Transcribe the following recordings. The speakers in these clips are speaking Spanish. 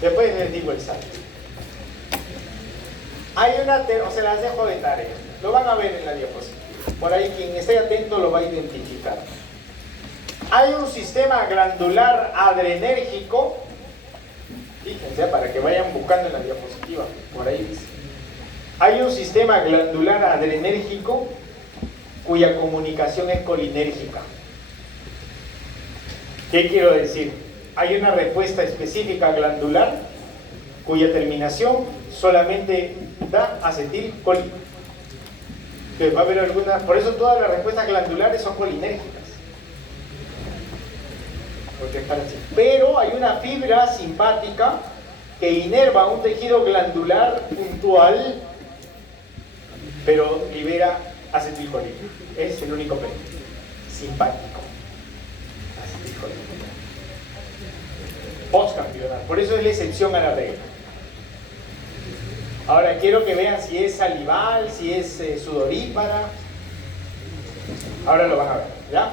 Después les digo el salto. Hay o sea, las dejo de tarea. Lo van a ver en la diapositiva. Por ahí quien esté atento lo va a identificar. Hay un sistema glandular adrenérgico. Fíjense, para que vayan buscando en la diapositiva. Por ahí dice. Hay un sistema glandular adrenérgico cuya comunicación es colinérgica. ¿Qué quiero decir? Hay una respuesta específica glandular cuya terminación solamente da acetilcolina. Entonces va a haber algunas, por eso todas las respuestas glandulares son colinérgicas. Porque están así. Pero hay una fibra simpática que inerva un tejido glandular puntual, pero libera acetilcolina. Es el único pero. Simpático. Acetilcolina. Postcampeonato. Por eso es la excepción a la regla. Ahora quiero que vean si es salival, si es sudorípara. Ahora lo van a ver, ¿ya?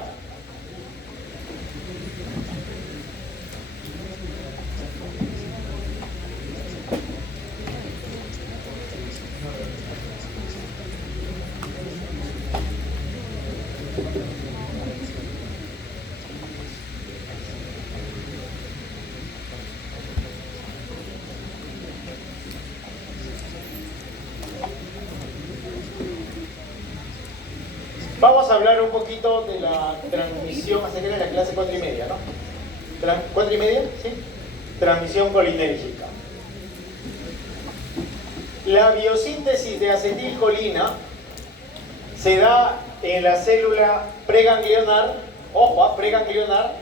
Vamos a hablar un poquito de la transmisión, hasta que era la clase 4:30, ¿no? ¿4:30? Sí. Transmisión colinérgica. La biosíntesis de acetilcolina se da en la célula preganglionar, ojo, preganglionar,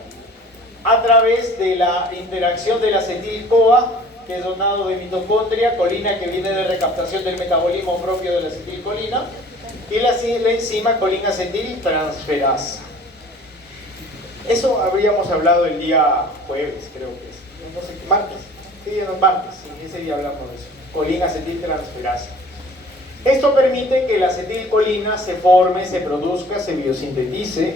a través de la interacción del acetil-CoA, que es donado de mitocondria, colina que viene de recaptación del metabolismo propio de la acetilcolina, y la enzima colina-acetiltransferasa. Eso habríamos hablado el día jueves, creo que es. No sé, martes. ¿Qué día no? Martes. Sí, ese día hablamos de eso. Colina-acetiltransferasa. Esto permite que la acetilcolina se forme, se produzca, se biosintetice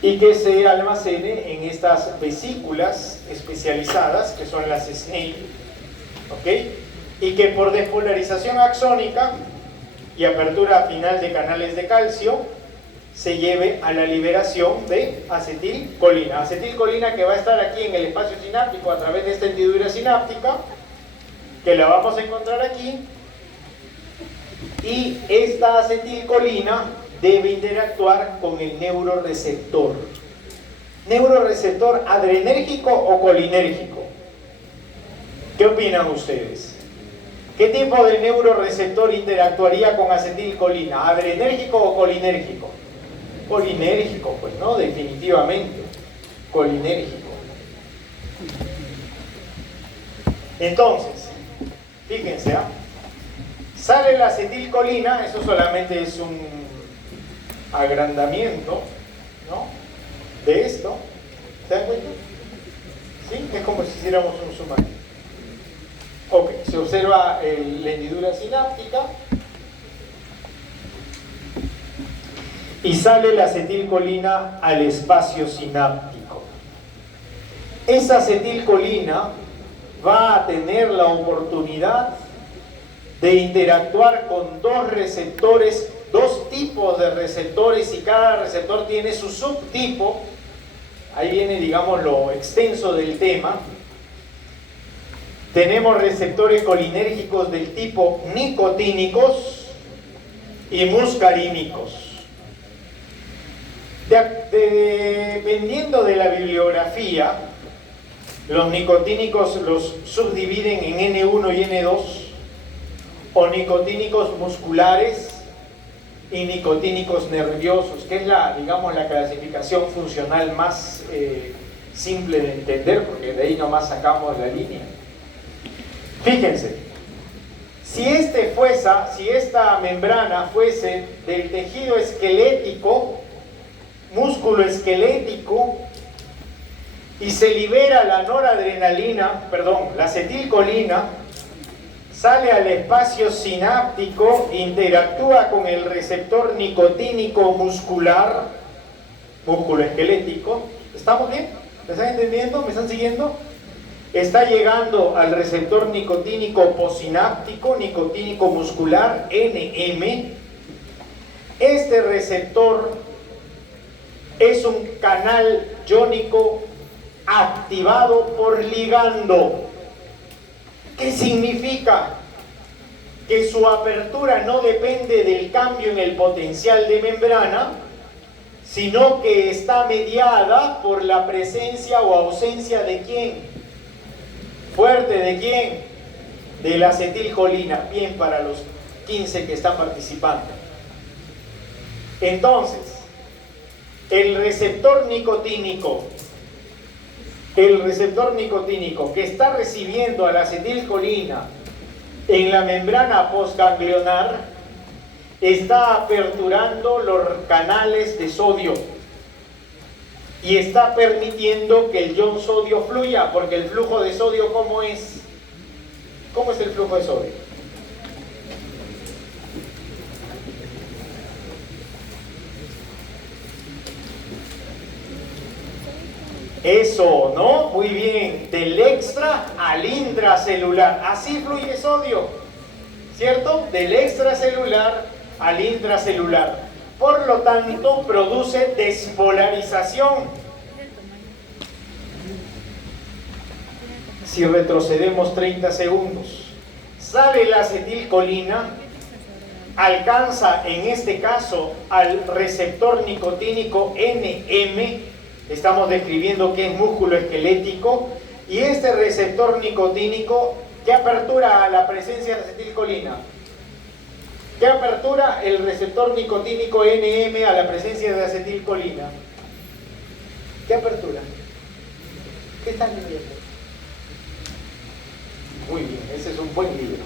y que se almacene en estas vesículas especializadas, que son las SNAIL, ¿ok? Y que por despolarización axónica y apertura final de canales de calcio se lleve a la liberación de acetilcolina. Acetilcolina que va a estar aquí en el espacio sináptico a través de esta hendidura sináptica, que la vamos a encontrar aquí, y esta acetilcolina debe interactuar con el neuroreceptor. ¿Neuroreceptor adrenérgico o colinérgico? ¿Qué opinan ustedes? ¿Qué tipo de neuroreceptor interactuaría con acetilcolina? ¿Adrenérgico o colinérgico? Colinérgico, pues no, definitivamente. Colinérgico. Entonces, fíjense, ¿eh? Sale la acetilcolina, eso solamente es un agrandamiento, ¿no? De esto. ¿Se dan cuenta? ¿Sí? Es como si hiciéramos un zoom aquí. Ok, se observa la hendidura sináptica y sale la acetilcolina al espacio sináptico. Esa acetilcolina va a tener la oportunidad de interactuar con dos receptores, dos tipos de receptores, y cada receptor tiene su subtipo. Ahí viene, digamos, lo extenso del tema. Tenemos receptores colinérgicos del tipo nicotínicos y muscarínicos. Dependiendo de la bibliografía, los nicotínicos los subdividen en N1 y N2, o nicotínicos musculares y nicotínicos nerviosos, que es la, digamos, la clasificación funcional más simple de entender, porque de ahí nomás sacamos la línea. Fíjense, si esta membrana fuese del tejido esquelético, músculo esquelético, y se libera la noradrenalina, la acetilcolina, sale al espacio sináptico, interactúa con el receptor nicotínico muscular, músculo esquelético. ¿Estamos bien? ¿Me están entendiendo? ¿Me están siguiendo? está llegando al receptor nicotínico posináptico, nicotínico muscular, NM. Este receptor es un canal iónico activado por ligando. ¿Qué significa? Que su apertura no depende del cambio en el potencial de membrana, sino que está mediada por la presencia o ausencia de ¿quién? Fuerte, ¿de quién? De la acetilcolina. Bien, para los 15 que están participando. Entonces, el receptor nicotínico que está recibiendo a la acetilcolina en la membrana postganglionar está aperturando los canales de sodio y está permitiendo que el ion sodio fluya, porque el flujo de sodio, ¿cómo es? ¿Cómo es el flujo de sodio? Eso, ¿no? Muy bien. Del extra al intracelular. Así fluye sodio, ¿cierto? Del extracelular al intracelular. Por lo tanto, produce despolarización. Si retrocedemos 30 segundos, sale la acetilcolina, alcanza en este caso al receptor nicotínico NM. Estamos describiendo que es músculo esquelético, y este receptor nicotínico, ¿qué apertura a la presencia de acetilcolina? ¿Qué apertura el receptor nicotínico NM a la presencia de acetilcolina? ¿Qué apertura? ¿Qué están leyendo? Muy bien, ese es un buen libro.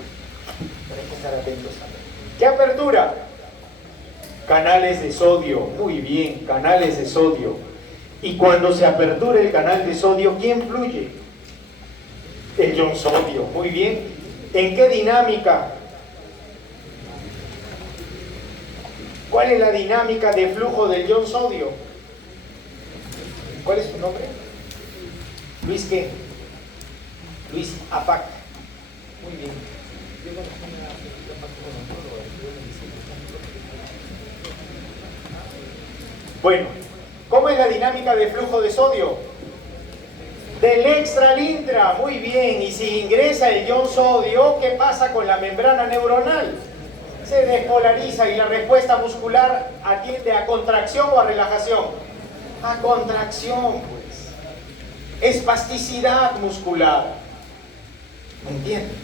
Hay que estar atentos a ver. ¿Qué apertura? Canales de sodio. Muy bien, canales de sodio. Y cuando se apertura el canal de sodio, ¿quién fluye? El ion sodio. Muy bien. ¿En qué dinámica? ¿Cuál es la dinámica de flujo del ion sodio? ¿Cuál es tu nombre? Luis, ¿qué? Luis Apac. Muy bien. Bueno, ¿cómo es la dinámica de flujo de sodio? Del extra al intra. Muy bien. Y si ingresa el ion sodio, ¿qué pasa con la membrana neuronal? Se despolariza y la respuesta muscular atiende a contracción o a relajación. A contracción, pues. Espasticidad muscular. ¿Me entienden?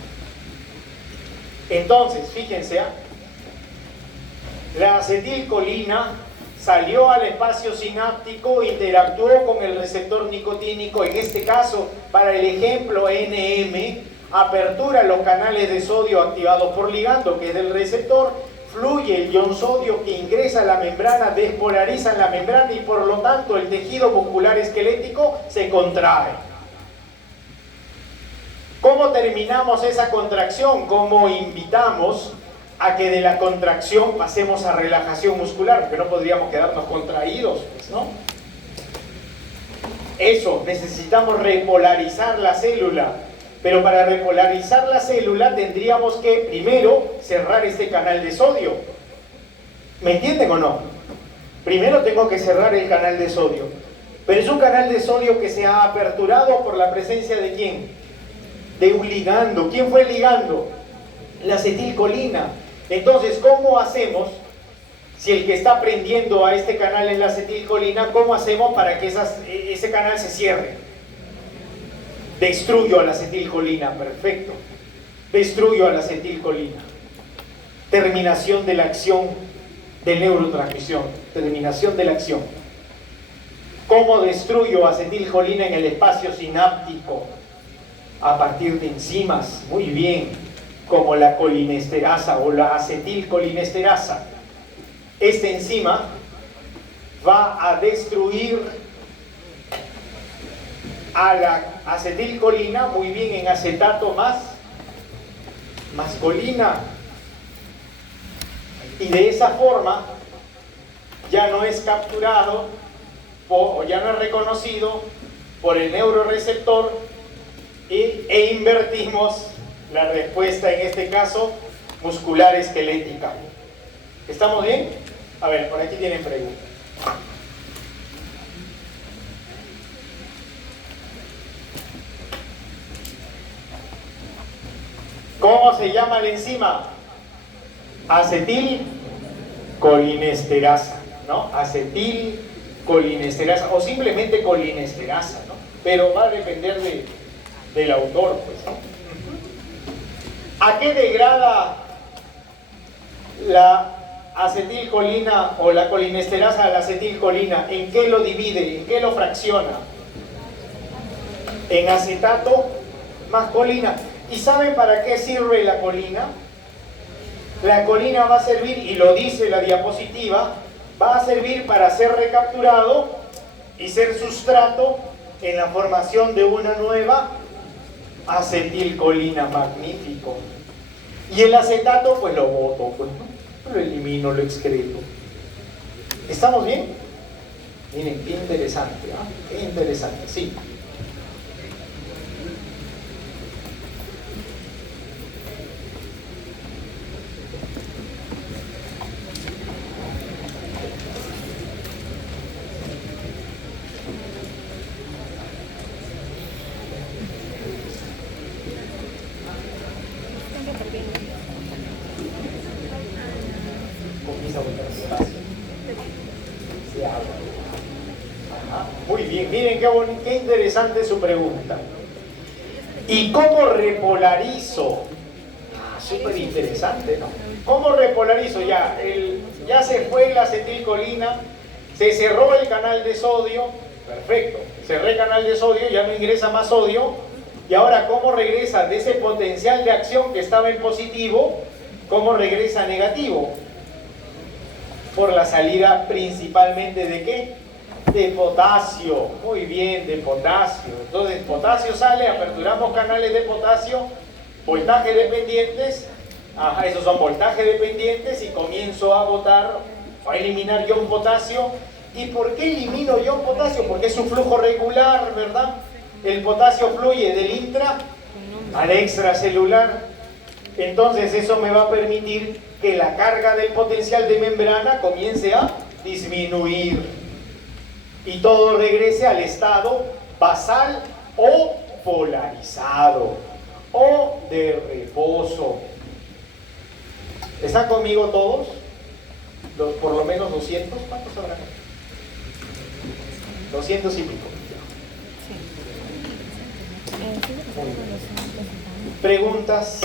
Entonces, fíjense, la acetilcolina salió al espacio sináptico, interactuó con el receptor nicotínico, en este caso, para el ejemplo NM, apertura los canales de sodio activados por ligando, que es del receptor, fluye el ion sodio que ingresa a la membrana, despolariza en la membrana y por lo tanto el tejido muscular esquelético se contrae. ¿Cómo terminamos esa contracción? ¿Cómo invitamos a que de la contracción pasemos a relajación muscular? Porque no podríamos quedarnos contraídos, pues, ¿no? Eso, necesitamos repolarizar la célula. Pero para repolarizar la célula tendríamos que primero cerrar este canal de sodio. ¿Me entienden o no? Primero tengo que cerrar el canal de sodio. Pero es un canal de sodio que se ha aperturado por la presencia ¿de quién? De un ligando. ¿Quién fue el ligando? La acetilcolina. Entonces, ¿cómo hacemos? Si el que está prendiendo a este canal es la acetilcolina, ¿cómo hacemos para que ese canal se cierre? Destruyo a la acetilcolina, perfecto. Destruyo a la acetilcolina. Terminación de la acción de neurotransmisión. Terminación de la acción. ¿Cómo destruyo acetilcolina en el espacio sináptico? A partir de enzimas, muy bien, como la colinesterasa o la acetilcolinesterasa. Esta enzima va a destruir a la acetilcolina, muy bien, en acetato más colina. Y de esa forma ya no es capturado o ya no es reconocido por el neuroreceptor e invertimos la respuesta, en este caso, muscular esquelética. ¿Estamos bien? A ver, por aquí tienen preguntas. ¿Cómo se llama la enzima? Acetilcolinesterasa, ¿no? Acetilcolinesterasa o simplemente colinesterasa, ¿no? Pero va a depender del autor, pues, ¿no? ¿A qué degrada la acetilcolina o la colinesterasa a la acetilcolina? ¿En qué lo divide? ¿En qué lo fracciona? En acetato más colina. ¿Y saben para qué sirve la colina? La colina va a servir, y lo dice la diapositiva, va a servir para ser recapturado y ser sustrato en la formación de una nueva acetilcolina. Magnífico. Y el acetato, pues lo boto, pues, ¿no? Lo elimino, lo excreto. ¿Estamos bien? Miren, qué interesante, ¿ah? Qué interesante, sí. Muy bien, miren qué interesante su pregunta. ¿Y cómo repolarizo? Súper interesante, ¿no? ¿Cómo repolarizo? Ya se fue la acetilcolina, se cerró el canal de sodio, perfecto, cerré el canal de sodio, ya no ingresa más sodio, y ahora ¿cómo regresa de ese potencial de acción que estaba en positivo? ¿Cómo regresa a negativo? Por la salida principalmente ¿de qué? De potasio. Muy bien, de potasio. Entonces, potasio sale, aperturamos canales de potasio, voltaje dependientes, esos son voltaje dependientes, y comienzo a botar, a eliminar ion potasio. ¿Y por qué elimino ion potasio? Porque es un flujo regular, ¿verdad? El potasio fluye del intra al extracelular. Entonces eso me va a permitir que la carga del potencial de membrana comience a disminuir y todo regrese al estado basal o polarizado o de reposo. ¿Están conmigo todos? Por lo menos 200, ¿cuántos habrán? 200 y pico. ¿Preguntas?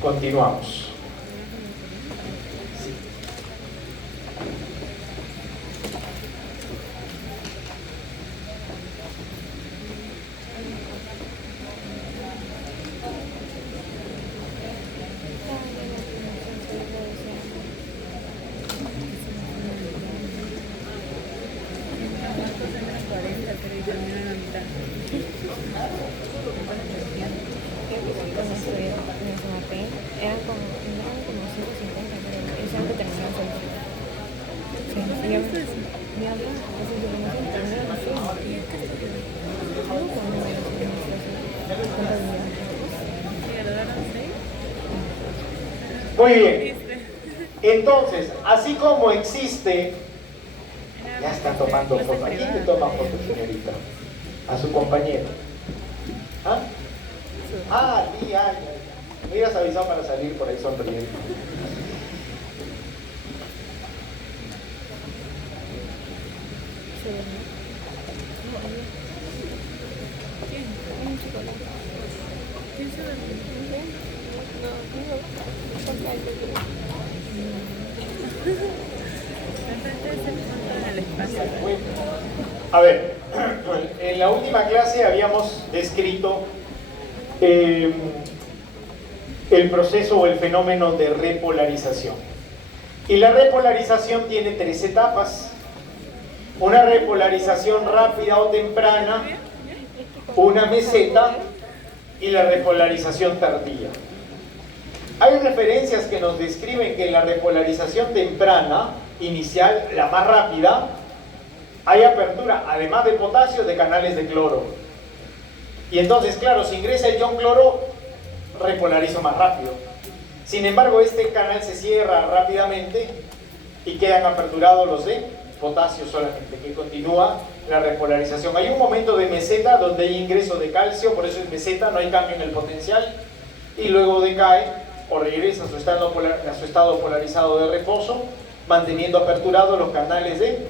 Continuamos. Eran como 150, pero eso antes terminaba solo. Sí, y yo mi habla, así que no sé, terminaba así. Muy bien. Entonces, así como existe, ya está tomando foto. ¿A quién le toma foto, señorita? A su compañero. ¿Ah? Sí, ay. Me hubieras avisado para salir por ahí sonriendo. A ver, en la última clase habíamos descrito el proceso o el fenómeno de repolarización. Y la repolarización tiene 3 etapas. Una repolarización rápida o temprana, una meseta y la repolarización tardía. Hay referencias que nos describen que en la repolarización temprana, inicial, la más rápida, hay apertura, además de potasio, de canales de cloro. Y entonces, claro, si ingresa el ion cloro, repolarizo más rápido. Sin embargo, este canal se cierra rápidamente y quedan aperturados los de potasio solamente, que continúa la repolarización. Hay un momento de meseta donde hay ingreso de calcio, por eso es meseta, no hay cambio en el potencial, y luego decae o regresa a su estado polarizado de reposo, manteniendo aperturados los canales de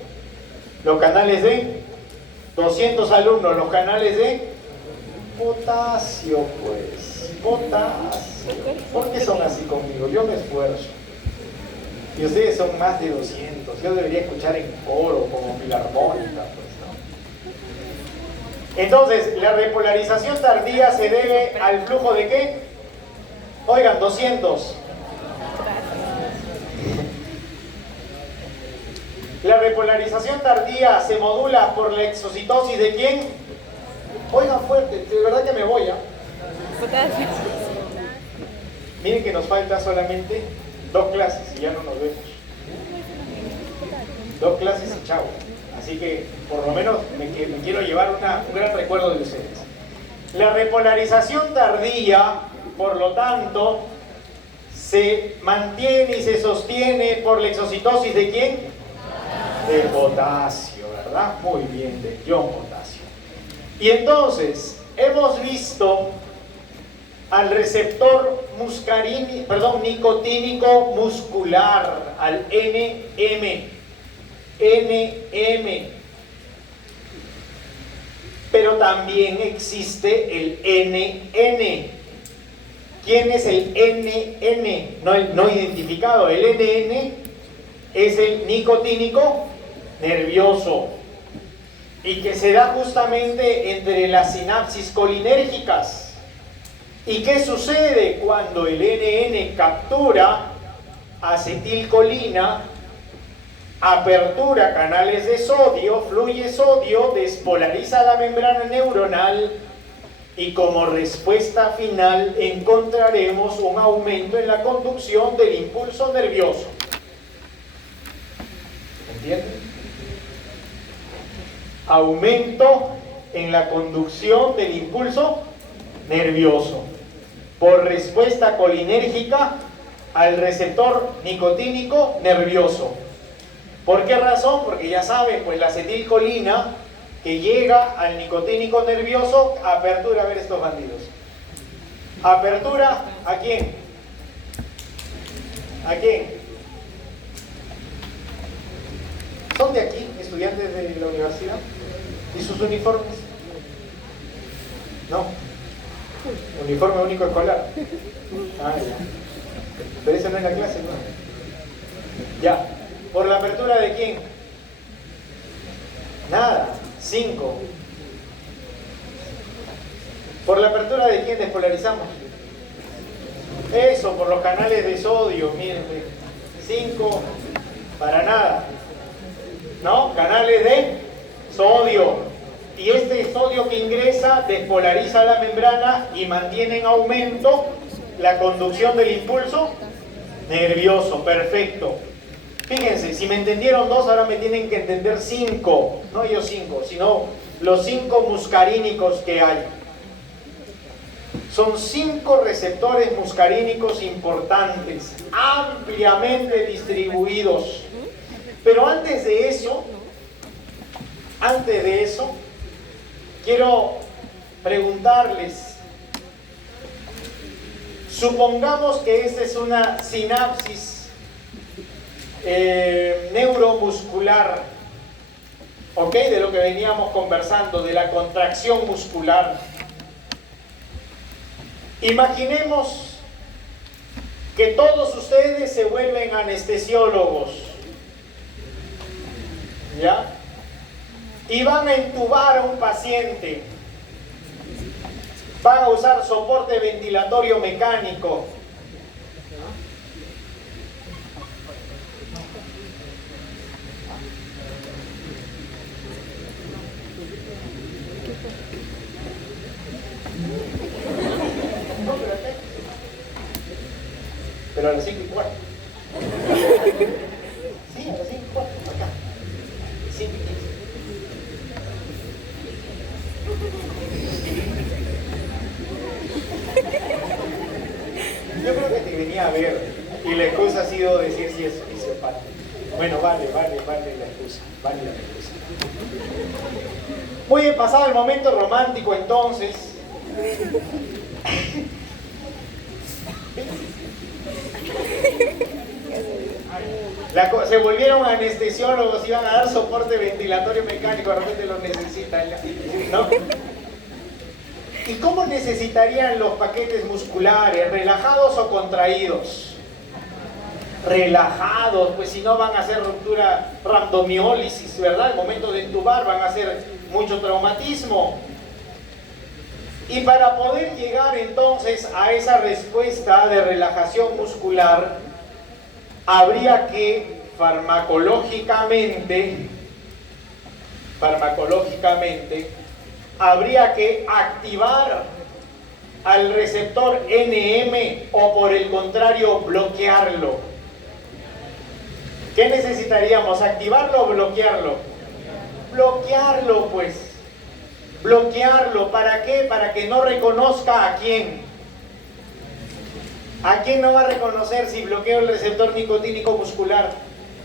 200 alumnos, los canales de potasio, pues, potasio. ¿Por qué son así conmigo? Yo me esfuerzo. Y ustedes son más de 200. Yo debería escuchar en coro, como filarmónica, pues, ¿no? Entonces, la repolarización tardía se debe al flujo de ¿qué? Oigan, 200. La repolarización tardía se modula por la exocitosis ¿de quién? Oigan fuerte, de verdad que me voy, ¿ah? Potasio. Miren que nos falta solamente 2 clases y ya no nos vemos. 2 clases y chao. Así que por lo menos me quiero llevar un gran recuerdo de ustedes. La repolarización tardía, por lo tanto, se mantiene y se sostiene por la exocitosis ¿de quién? De potasio, ¿verdad? Muy bien, de ion potasio. Y entonces, hemos visto al receptor nicotínico muscular, al NM. Pero también existe el NN. ¿Quién es el NN? No identificado. El NN es el nicotínico nervioso y que se da justamente entre las sinapsis colinérgicas. ¿Y qué sucede cuando el NN captura acetilcolina, apertura canales de sodio, fluye sodio, despolariza la membrana neuronal y como respuesta final encontraremos un aumento en la conducción del impulso nervioso? ¿Entienden? Aumento en la conducción del impulso nervioso por respuesta colinérgica al receptor nicotínico nervioso. ¿Por qué razón? Porque ya saben, pues la acetilcolina que llega al nicotínico nervioso, apertura, a ver estos bandidos. Apertura, ¿a quién? ¿A quién? ¿Son de aquí, estudiantes de la universidad? ¿Y sus uniformes? No. Uniforme único escolar. Ah, ya. Pero esa no es la clase, ¿no? Ya. ¿Por la apertura de quién? Nada. 5. ¿Por la apertura de quién despolarizamos? Eso, por los canales de sodio, miren. 5. Para nada. ¿No? Canales de sodio. Y este sodio que ingresa despolariza la membrana y mantiene en aumento la conducción del impulso nervioso. Perfecto. Fíjense, si me entendieron 2, ahora me tienen que entender 5. No yo 5, sino los 5 muscarínicos que hay. Son 5 receptores muscarínicos importantes, ampliamente distribuidos. Pero antes de eso, quiero preguntarles, supongamos que esta es una sinapsis neuromuscular, ¿ok? De lo que veníamos conversando, de la contracción muscular. Imaginemos que todos ustedes se vuelven anestesiólogos, ¿ya? Y van a intubar a un paciente, van a usar soporte ventilatorio mecánico. Pero a las 5:15. Sí, a las 5:15, acá. 5:15. venía a ver y la excusa ha sido decir si es fisiopata. Bueno, vale la excusa, vale la excusa. Muy bien, pasado el momento romántico entonces. Se volvieron anestesiólogos, iban a dar soporte ventilatorio mecánico, de repente lo necesitan, ¿no? ¿Y cómo necesitarían los paquetes musculares? ¿Relajados o contraídos? Relajados, pues si no van a hacer ruptura rhabdomiólisis, ¿verdad? Al momento de entubar van a hacer mucho traumatismo. Y para poder llegar entonces a esa respuesta de relajación muscular, habría que farmacológicamente, habría que activar al receptor NM o por el contrario bloquearlo. ¿Qué necesitaríamos? ¿Activarlo o bloquearlo? Bloquearlo, pues. Bloquearlo. ¿Para qué? Para que no reconozca a quién. ¿A quién no va a reconocer si bloqueo el receptor nicotínico muscular?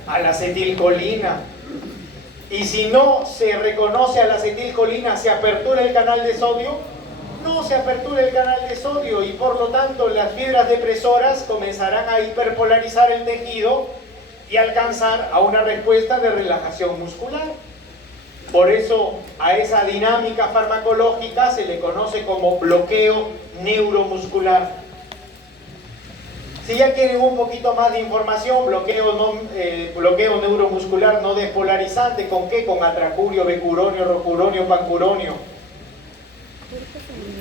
A la acetilcolina. Y si no se reconoce a la acetilcolina, ¿se apertura el canal de sodio? No se apertura el canal de sodio y por lo tanto las fibras depresoras comenzarán a hiperpolarizar el tejido y alcanzar a una respuesta de relajación muscular. Por eso a esa dinámica farmacológica se le conoce como bloqueo neuromuscular. Si ya quieren un poquito más de información, bloqueo neuromuscular no despolarizante, ¿con qué? Con atracurio, becuronio, rocuronio, pancuronio.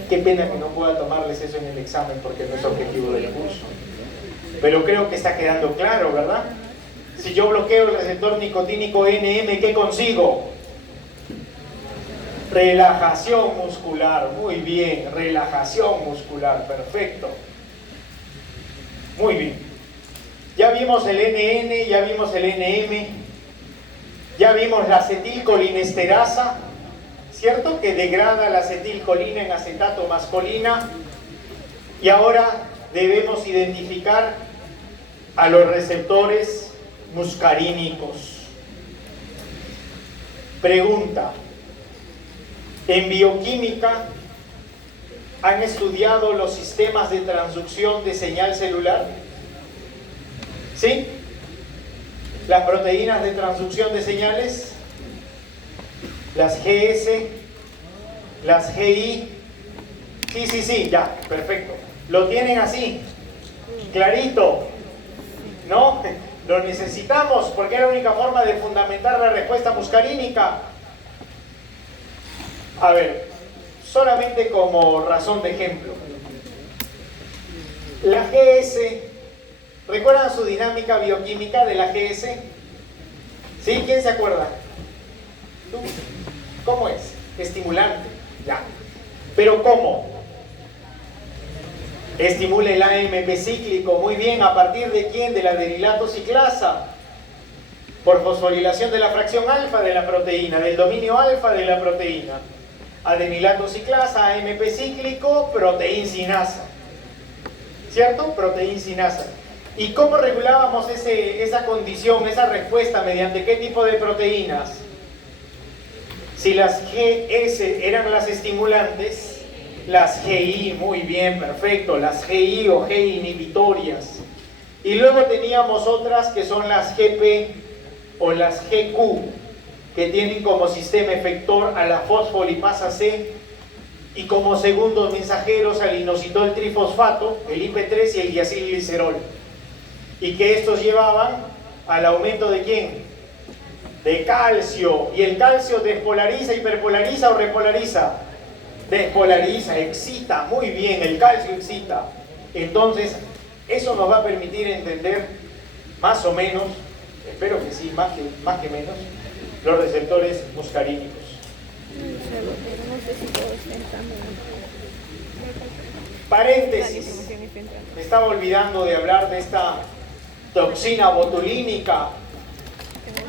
Qué pena que no pueda tomarles eso en el examen porque no es objetivo del curso. Pero creo que está quedando claro, ¿verdad? Si yo bloqueo el receptor nicotínico NM, ¿qué consigo? Relajación muscular, muy bien, relajación muscular, perfecto. Muy bien. Ya vimos el NN, ya vimos el NM, ya vimos la acetilcolinesterasa, ¿cierto? Que degrada la acetilcolina en acetato mascolina. Y ahora debemos identificar a los receptores muscarínicos. Pregunta: en bioquímica, ¿han estudiado los sistemas de transducción de señal celular? ¿Sí? Las proteínas de transducción de señales, las GS, las GI. Sí, ya, perfecto. Lo tienen así, clarito, ¿no? Lo necesitamos porque es la única forma de fundamentar la respuesta muscarínica. A ver, solamente como razón de ejemplo. La GS, ¿recuerdan su dinámica bioquímica de la GS? ¿Sí? ¿Quién se acuerda? ¿Tú? ¿Cómo es? Estimulante, ya. ¿Pero cómo? Estimula el AMP cíclico, muy bien. ¿A partir de quién? De la adenilato ciclasa. Por fosforilación de la fracción alfa de la proteína, del dominio alfa de la proteína. Adenilato ciclasa, AMP cíclico, proteincinasa. ¿Cierto? Proteincinasa. ¿Y cómo regulábamos esa condición, esa respuesta? ¿Mediante qué tipo de proteínas? Si las GS eran las estimulantes, las GI, muy bien, perfecto, las GI o GI inhibitorias. Y luego teníamos otras que son las GP o las GQ, que tienen como sistema efector a la fosfolipasa C y como segundos mensajeros al inositol trifosfato, el IP3 y el diacilglicerol. Y que estos llevaban al aumento ¿de quién? De calcio. ¿Y el calcio despolariza, hiperpolariza o repolariza? Despolariza, excita, muy bien, el calcio excita. Entonces, eso nos va a permitir entender más o menos, espero que sí, más que menos, los receptores muscarínicos. Paréntesis, me estaba olvidando de hablar de esta toxina botulínica.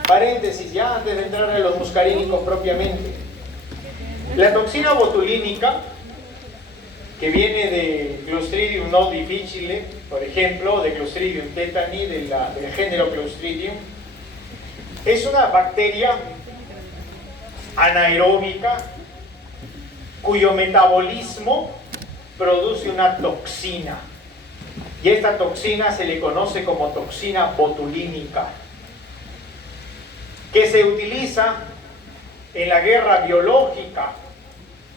Paréntesis, ya antes de entrar a los muscarínicos propiamente. La toxina botulínica que viene de Clostridium no difficile, por ejemplo, de Clostridium tetani, del género Clostridium. Es una bacteria anaeróbica cuyo metabolismo produce una toxina. Y esta toxina se le conoce como toxina botulínica, que se utiliza en la guerra biológica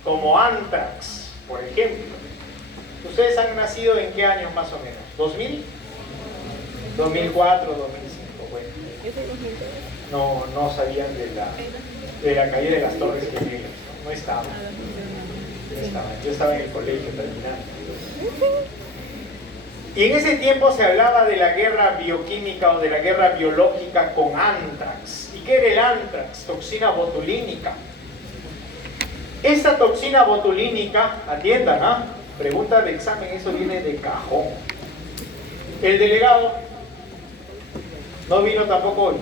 como anthrax, por ejemplo. ¿Ustedes han nacido en qué años más o menos? ¿2000? ¿2004, 2005? Bueno, no sabían de la caída de las Torres Gemelas, no estaban. Yo estaba en el colegio terminando. Y en ese tiempo se hablaba de la guerra bioquímica o de la guerra biológica con anthrax. ¿Y qué era el anthrax? Toxina botulínica. Esta toxina botulínica, atiendan, ¿ah? Pregunta de examen, eso viene de cajón. El delegado no vino tampoco hoy.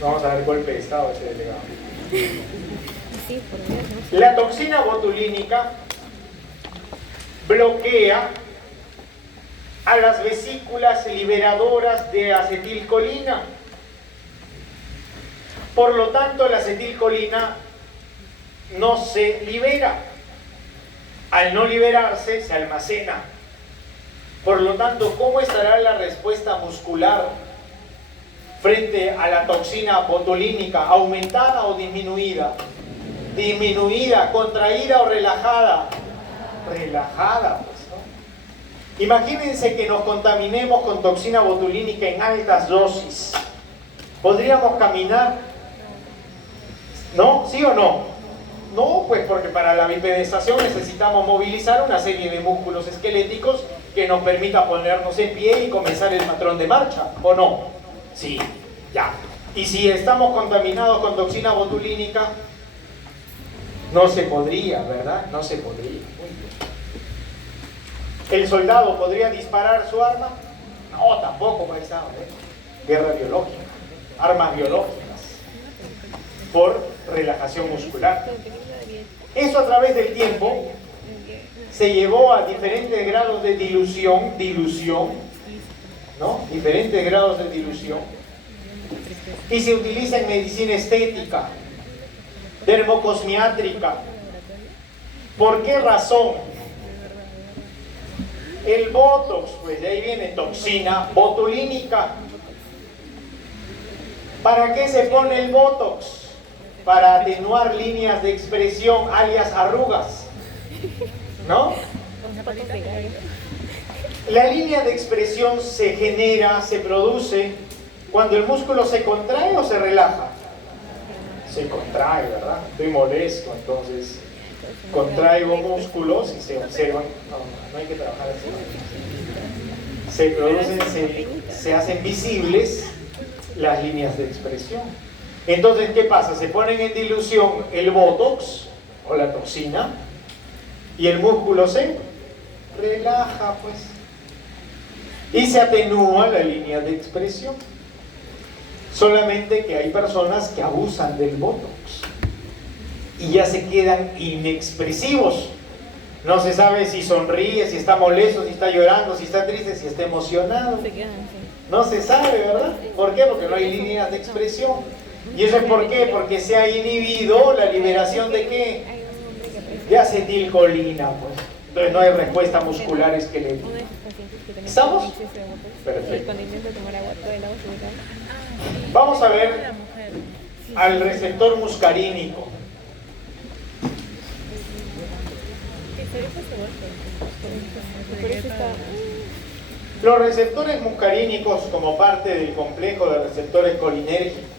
Vamos a ver golpe de estado ese delegado. La toxina botulínica bloquea a las vesículas liberadoras de acetilcolina. Por lo tanto, la acetilcolina no se libera. Al no liberarse, se almacena. Por lo tanto, ¿cómo estará la respuesta muscular frente a la toxina botulínica? ¿Aumentada o disminuida? Disminuida, contraída o relajada. Relajada, pues, ¿no? Imagínense que nos contaminemos con toxina botulínica en altas dosis. ¿Podríamos caminar? ¿No? ¿Sí o no? No, pues porque para la bipedestación necesitamos movilizar una serie de músculos esqueléticos que nos permita ponernos en pie y comenzar el patrón de marcha, ¿o no? Sí, ya. Y si estamos contaminados con toxina botulínica, no se podría, ¿verdad? No se podría. ¿El soldado podría disparar su arma? No, tampoco, paisano, ¿eh? Guerra biológica, armas biológicas, por relajación muscular. Eso a través del tiempo se llevó a diferentes grados de dilución, ¿no? Diferentes grados de dilución. Y se utiliza en medicina estética, dermocosmiátrica. ¿Por qué razón? El Botox, pues de ahí viene toxina botulínica. ¿Para qué se pone el Botox? Para atenuar líneas de expresión, alias arrugas, ¿no? La línea de expresión se genera, se produce cuando el músculo se contrae o se relaja. Se contrae, ¿verdad? Estoy molesto, entonces contraigo músculos y se observan. No hay que trabajar así. Se producen, se hacen visibles las líneas de expresión. Entonces, ¿qué pasa? Se ponen en dilución el Botox o la toxina y el músculo se relaja, pues, y se atenúa la línea de expresión. Solamente que hay personas que abusan del Botox y ya se quedan inexpresivos. No se sabe si sonríe, si está molesto, si está llorando, si está triste, si está emocionado. No se sabe, ¿verdad? ¿Por qué? Porque no hay líneas de expresión. ¿Y eso es por qué? Porque se ha inhibido la liberación de ¿qué? De acetilcolina, pues. Entonces no hay respuesta muscular esquelética. ¿Estamos? Perfecto. Vamos a ver al receptor muscarínico. Los receptores muscarínicos, como parte del complejo de receptores colinérgicos,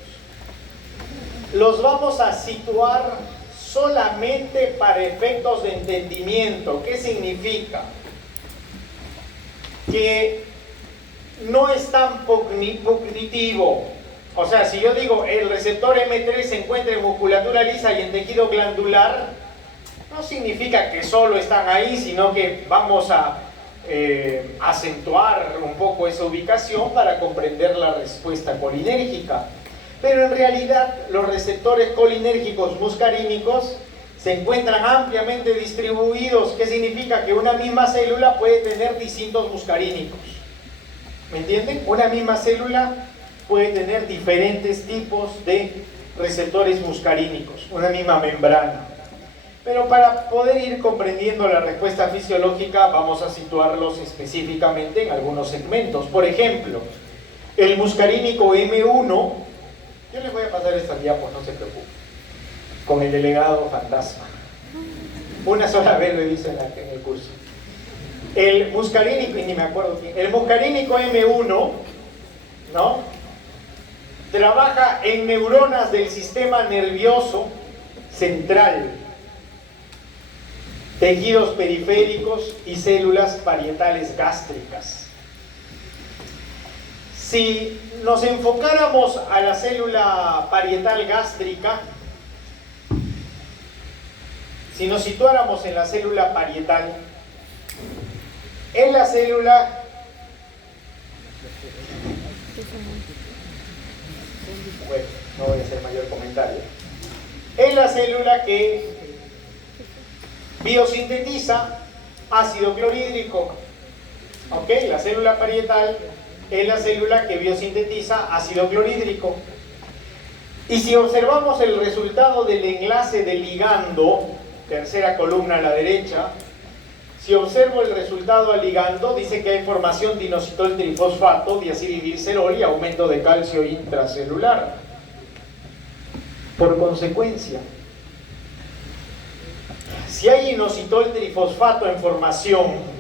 los vamos a situar solamente para efectos de entendimiento. ¿Qué significa? Que no es tan cognitivo. O sea, si yo digo el receptor M3 se encuentra en musculatura lisa y en tejido glandular, no significa que solo están ahí, sino que vamos a acentuar un poco esa ubicación para comprender la respuesta colinérgica. pero en realidad los receptores colinérgicos muscarínicos se encuentran ampliamente distribuidos. ¿Qué significa? Que una misma célula puede tener distintos muscarínicos. ¿Me entienden? Una misma célula puede tener diferentes tipos de receptores muscarínicos, una misma membrana. Pero para poder ir comprendiendo la respuesta fisiológica, vamos a situarlos específicamente en algunos segmentos. Por ejemplo, el muscarínico M1, yo les voy a pasar estas diapos, no se preocupen, con el delegado fantasma. Una sola vez lo he visto en el curso. El muscarínico, y ni me acuerdo quién, el muscarínico M1, ¿no?, trabaja en neuronas del sistema nervioso central, tejidos periféricos y células parietales gástricas. Si nos enfocáramos a la célula parietal gástrica, si nos situáramos en la célula parietal, en la célula bueno, no voy a hacer mayor comentario. Es la célula que biosintetiza ácido clorhídrico. ¿Ok? La célula parietal es la célula que biosintetiza ácido clorhídrico. Y si observamos el resultado del enlace del ligando, tercera columna a la derecha, si observo el resultado al ligando, dice que hay formación de inositol trifosfato, diacilglicerol y aumento de calcio intracelular. Por consecuencia, si hay inositol trifosfato en formación,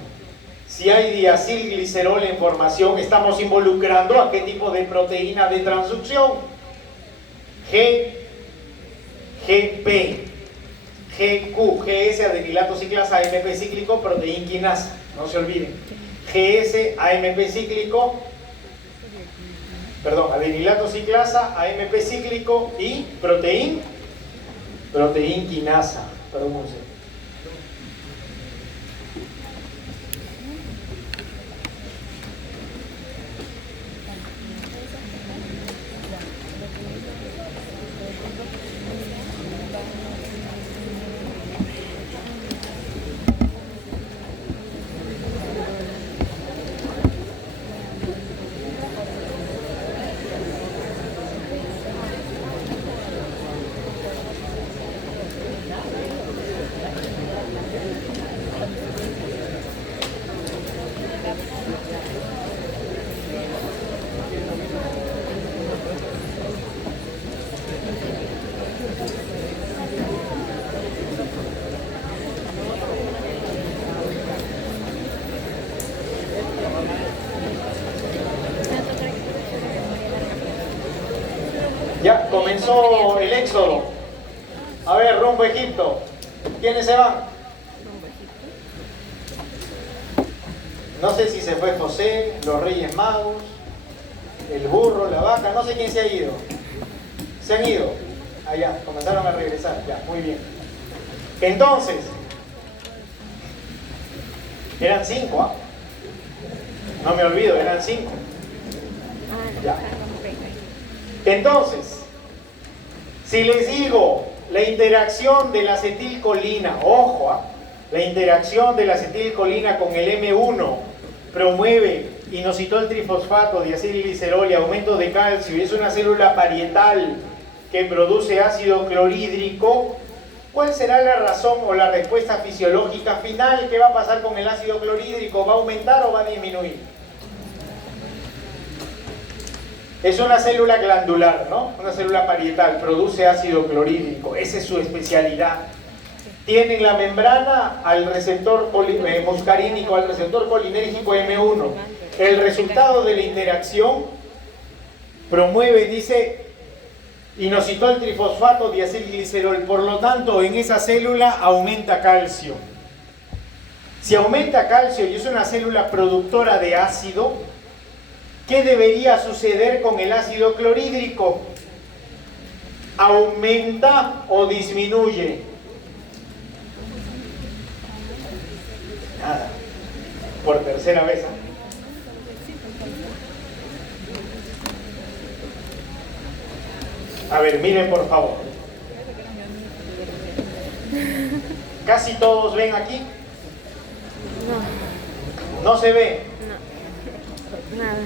si hay diacilglicerol en formación, estamos involucrando a qué tipo de proteína de transducción. GP, GQ, GS adenilato ciclasa AMP cíclico, proteína quinasa, no se olviden. GS AMP cíclico, perdón, adenilato ciclasa, AMP cíclico y proteína quinasa, perdón un segundo. Ya comenzó el éxodo. A ver, rumbo a Egipto. ¿Quiénes se van? No sé si se fue José, los Reyes Magos, el burro, la vaca, no sé quién se ha ido. Se han ido. Allá, comenzaron a regresar. Ya, muy bien. Entonces, eran 5, ¿ah? No me olvido, eran 5. Ya. Entonces, si les digo la interacción de la acetilcolina, ojo, la interacción de la acetilcolina con el M1 promueve inositol trifosfato, diacilglicerol y aumento de calcio, y es una célula parietal que produce ácido clorhídrico, ¿cuál será la razón o la respuesta fisiológica final? ¿Qué va a pasar con el ácido clorhídrico? ¿Va a aumentar o va a disminuir? Es una célula glandular, ¿no? Una célula parietal, produce ácido clorhídrico, esa es su especialidad. Tienen la membrana al receptor muscarínico, al receptor colinérgico M1. El resultado de la interacción promueve, dice, inositol trifosfato, diacilglicerol. Por lo tanto, en esa célula aumenta calcio. Si aumenta calcio y es una célula productora de ácido, ¿qué debería suceder con el ácido clorhídrico? ¿Aumenta o disminuye? Nada. Por tercera vez. A ver, miren por favor. ¿Casi todos ven aquí? No, ¿No se ve? no, nada.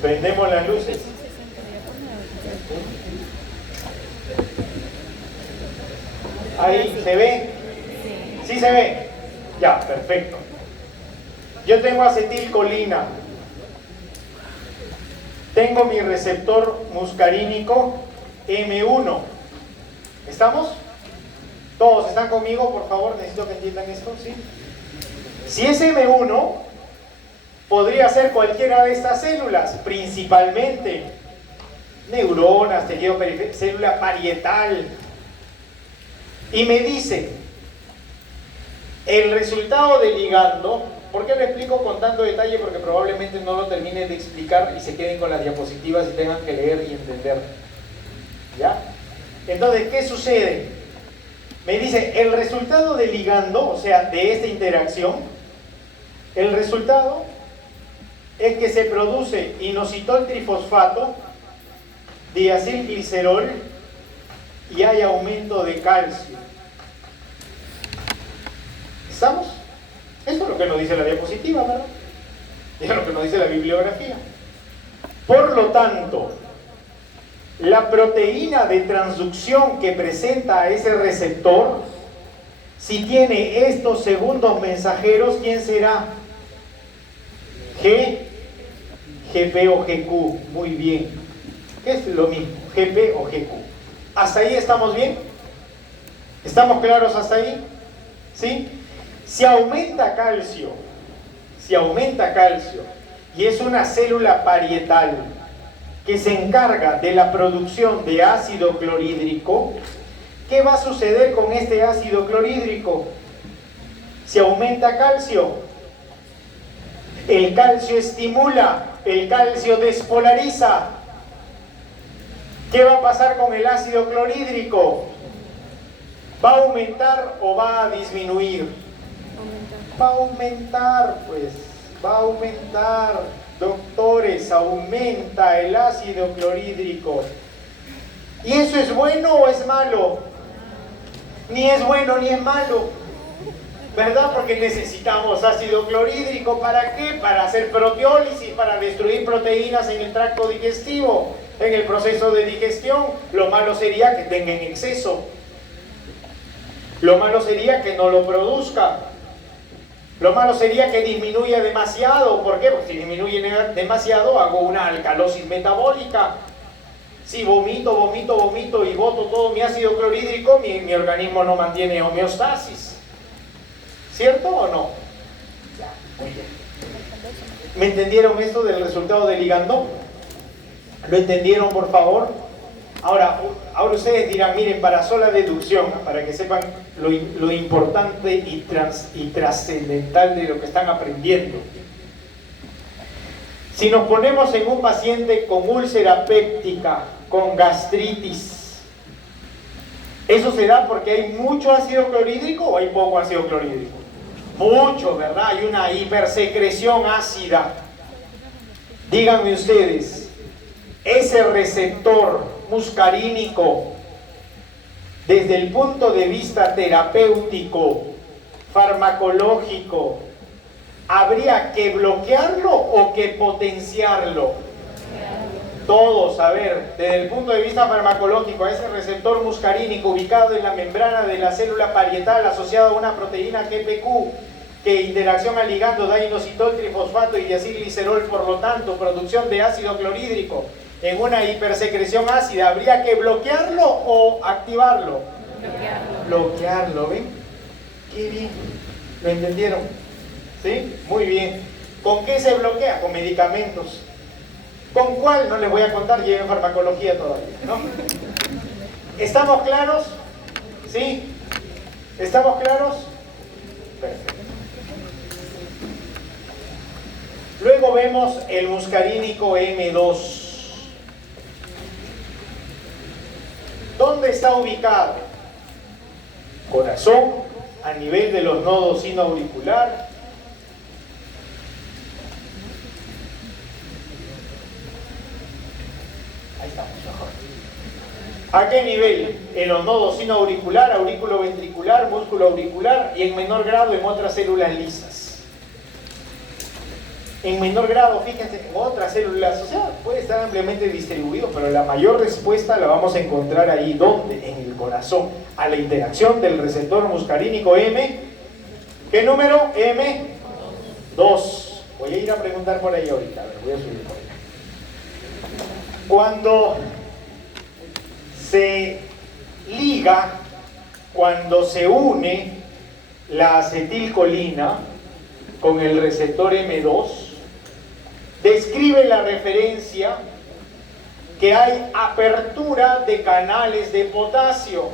Prendemos las luces. Ahí, ¿se ve? Sí. ¿Sí se ve? Ya, perfecto. Yo tengo acetilcolina. Tengo mi receptor muscarínico M1. ¿Estamos? ¿Todos están conmigo? Por favor, necesito que entiendan esto, ¿sí? Si es M1, podría ser cualquiera de estas células, principalmente neuronas, tejido periférico, célula parietal. Y me dice, el resultado del ligando, ¿por qué lo explico con tanto detalle? Porque probablemente no lo termine de explicar y se queden con las diapositivas y tengan que leer y entender. ¿Ya? Entonces, ¿qué sucede? Me dice, el resultado del ligando, o sea, de esta interacción, el resultado es que se produce inositol trifosfato, diacilglicerol y hay aumento de calcio. ¿Estamos? Eso es lo que nos dice la diapositiva, ¿verdad? Eso es lo que nos dice la bibliografía. Por lo tanto, la proteína de transducción que presenta a ese receptor, si tiene estos segundos mensajeros, ¿quién será? G, GP o GQ. Muy bien. ¿Qué es lo mismo? GP o GQ. ¿Hasta ahí estamos bien? ¿Estamos claros hasta ahí? ¿Sí? Si aumenta calcio y es una célula parietal que se encarga de la producción de ácido clorhídrico, ¿qué va a suceder con este ácido clorhídrico? Si aumenta calcio, el calcio estimula, el calcio despolariza. ¿Qué va a pasar con el ácido clorhídrico? ¿Va a aumentar o va a disminuir? Aumentar. Va a aumentar, pues, va a aumentar. Doctores, aumenta el ácido clorhídrico. ¿Y eso es bueno o es malo? Ni es bueno ni es malo, ¿verdad? Porque necesitamos ácido clorhídrico. ¿Para qué? Para hacer proteólisis, para destruir proteínas en el tracto digestivo, en el proceso de digestión. Lo malo sería que tenga en exceso. Lo malo sería que no lo produzca. Lo malo sería que disminuya demasiado. ¿Por qué? Porque si disminuye demasiado, hago una alcalosis metabólica. Si vomito y boto todo mi ácido clorhídrico, mi organismo no mantiene homeostasis. ¿Cierto o no? Ya, muy bien. ¿Me entendieron esto del resultado del ligando? ¿Lo entendieron, por favor? Ahora ustedes dirán, miren, para sola deducción, para que sepan lo importante y trascendental de lo que están aprendiendo. Si nos ponemos en un paciente con úlcera péptica, con gastritis, ¿eso se da porque hay mucho ácido clorhídrico o hay poco ácido clorhídrico? Mucho, ¿verdad? Hay una hipersecreción ácida. Díganme ustedes, ese receptor muscarínico, desde el punto de vista terapéutico, farmacológico, ¿habría que bloquearlo o que potenciarlo? Todos, a ver, desde el punto de vista farmacológico, ese receptor muscarínico ubicado en la membrana de la célula parietal asociado a una proteína GPQ que interacción al ligando da inositol trifosfato y diacilglicerol, por lo tanto, producción de ácido clorhídrico en una hipersecreción ácida, ¿habría que bloquearlo o activarlo? Bloquearlo, ¿ven? Qué bien, ¿lo entendieron? ¿Sí? Muy bien. ¿Con qué se bloquea? Con medicamentos. ¿Con cuál? No les voy a contar, lleven farmacología todavía, ¿no? ¿Estamos claros? ¿Sí? ¿Estamos claros? Perfecto. Luego vemos el muscarínico M2. ¿Dónde está ubicado? Corazón, a nivel de los nodos sinoauricular. Ahí estamos. ¿A qué nivel? En los nodos sinoauricular, aurículo-ventricular, músculo auricular y en menor grado en otras células lisas. En menor grado, fíjense, en otras células, o sea, puede estar ampliamente distribuido, pero la mayor respuesta la vamos a encontrar ahí. ¿Dónde? En el corazón, a la interacción del receptor muscarínico M. ¿Qué número? M2. Voy a ir a preguntar por ahí ahorita, a ver, voy a subir por ahí. Cuando se liga, cuando se une la acetilcolina con el receptor M2, describe la referencia que hay apertura de canales de potasio.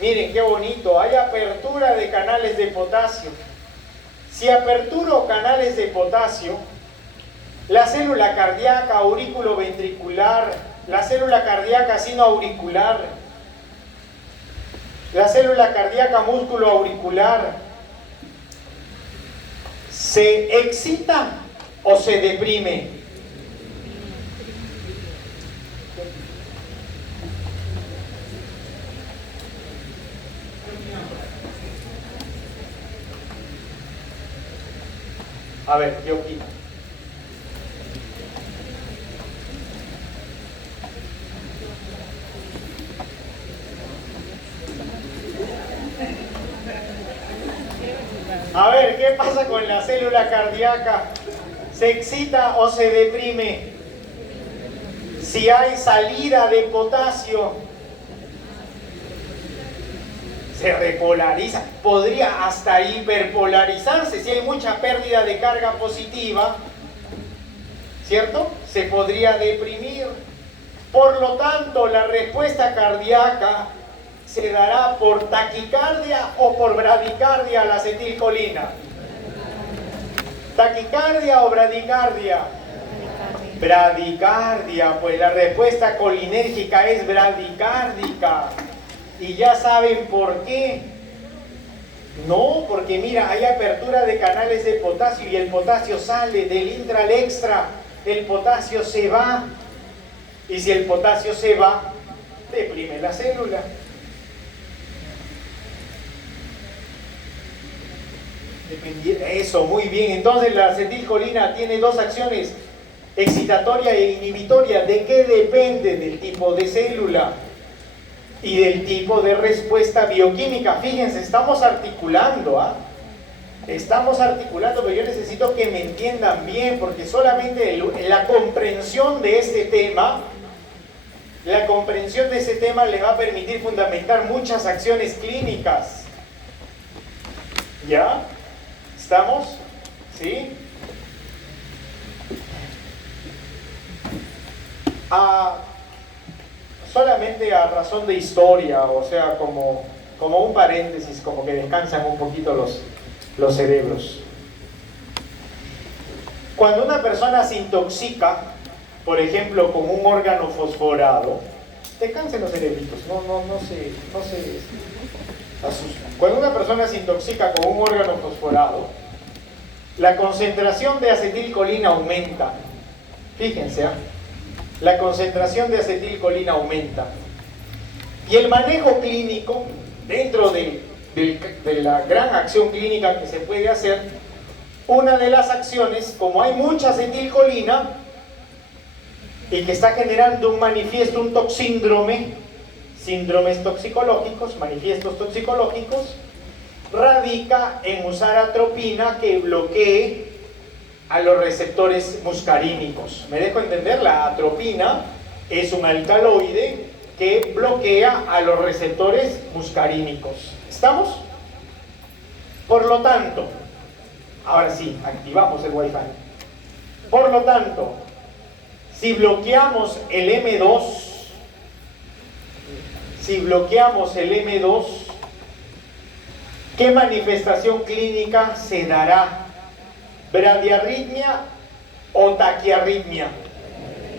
Miren qué bonito, hay apertura de canales de potasio. Si aperturo canales de potasio, la célula cardíaca auriculoventricular, la célula cardíaca sinoauricular, la célula cardíaca músculo-auricular, ¿se excita o se deprime? A ver, ¿qué opinan? A ver, ¿qué pasa con la célula cardíaca? ¿Se excita o se deprime? Si hay salida de potasio, se repolariza. Podría hasta hiperpolarizarse si hay mucha pérdida de carga positiva, ¿cierto? Se podría deprimir. Por lo tanto, la respuesta cardíaca se dará por taquicardia o por bradicardia a la acetilcolina. ¿Taquicardia o bradicardia? Bradicardia, pues la respuesta colinérgica es bradicárdica. Y ya saben por qué. No, porque mira, hay apertura de canales de potasio y el potasio sale del intra al extra. El potasio se va. Y si el potasio se va, deprime la célula. Eso, muy bien. Entonces la acetilcolina tiene dos acciones, excitatoria e inhibitoria. ¿De qué depende? Del tipo de célula y del tipo de respuesta bioquímica. Fíjense, estamos articulando, estamos articulando, pero yo necesito que me entiendan bien, porque solamente la comprensión de este tema, les va a permitir fundamentar muchas acciones clínicas. ¿Ya? ¿Estamos? ¿Sí? Solamente a razón de historia, o sea, como un paréntesis, como que descansan un poquito los cerebros. Cuando una persona se intoxica, por ejemplo, con un órgano fosforado, descansen los cerebritos, no se asusten. Cuando una persona se intoxica con un órgano fosforado, la concentración de acetilcolina aumenta. Fíjense, la concentración de acetilcolina aumenta. Y el manejo clínico, dentro de la gran acción clínica que se puede hacer, una de las acciones, como hay mucha acetilcolina y que está generando un manifiesto, un toxíndrome, síndromes toxicológicos, manifiestos toxicológicos, radica en usar atropina que bloquee a los receptores muscarínicos. ¿Me dejo entender? La atropina es un alcaloide que bloquea a los receptores muscarínicos. ¿Estamos? Por lo tanto, ahora sí, activamos el Wi-Fi. Por lo tanto, si bloqueamos el M2, ¿qué manifestación clínica se dará? ¿Bradiarritmia o taquiarritmia?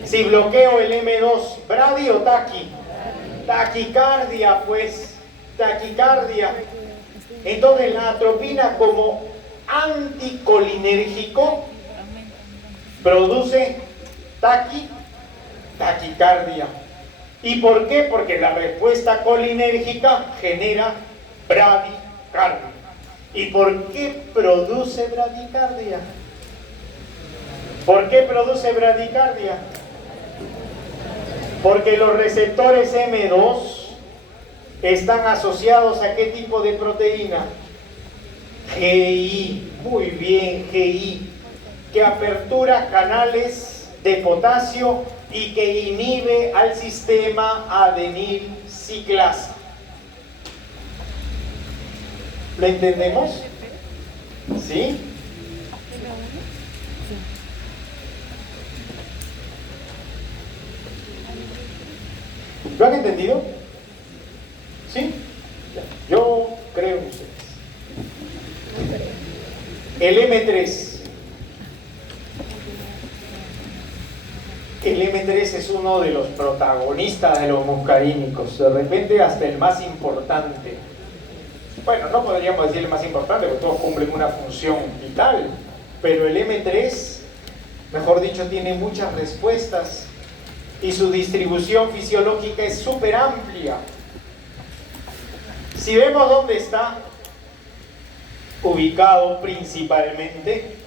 Si bloqueo el M2, ¿bradi o taqui? Taquicardia, pues, taquicardia. Entonces la atropina como anticolinérgico produce taquicardia. ¿Y por qué? Porque la respuesta colinérgica genera bradicardia. ¿Y por qué produce bradicardia? ¿Por qué produce bradicardia? Porque los receptores M2 están asociados a qué tipo de proteína? GI, muy bien, GI, que apertura canales de potasio y que inhibe al sistema adenil ciclasa. ¿Lo entendemos? ¿Sí? ¿Lo han entendido? ¿Sí? Yo creo en ustedes. El M3. El M3 es uno de los protagonistas de los muscarínicos, de repente hasta el más importante. Bueno, no podríamos decir el más importante, porque todos cumplen una función vital, pero el M3, mejor dicho, tiene muchas respuestas y su distribución fisiológica es súper amplia. Si vemos dónde está ubicado principalmente,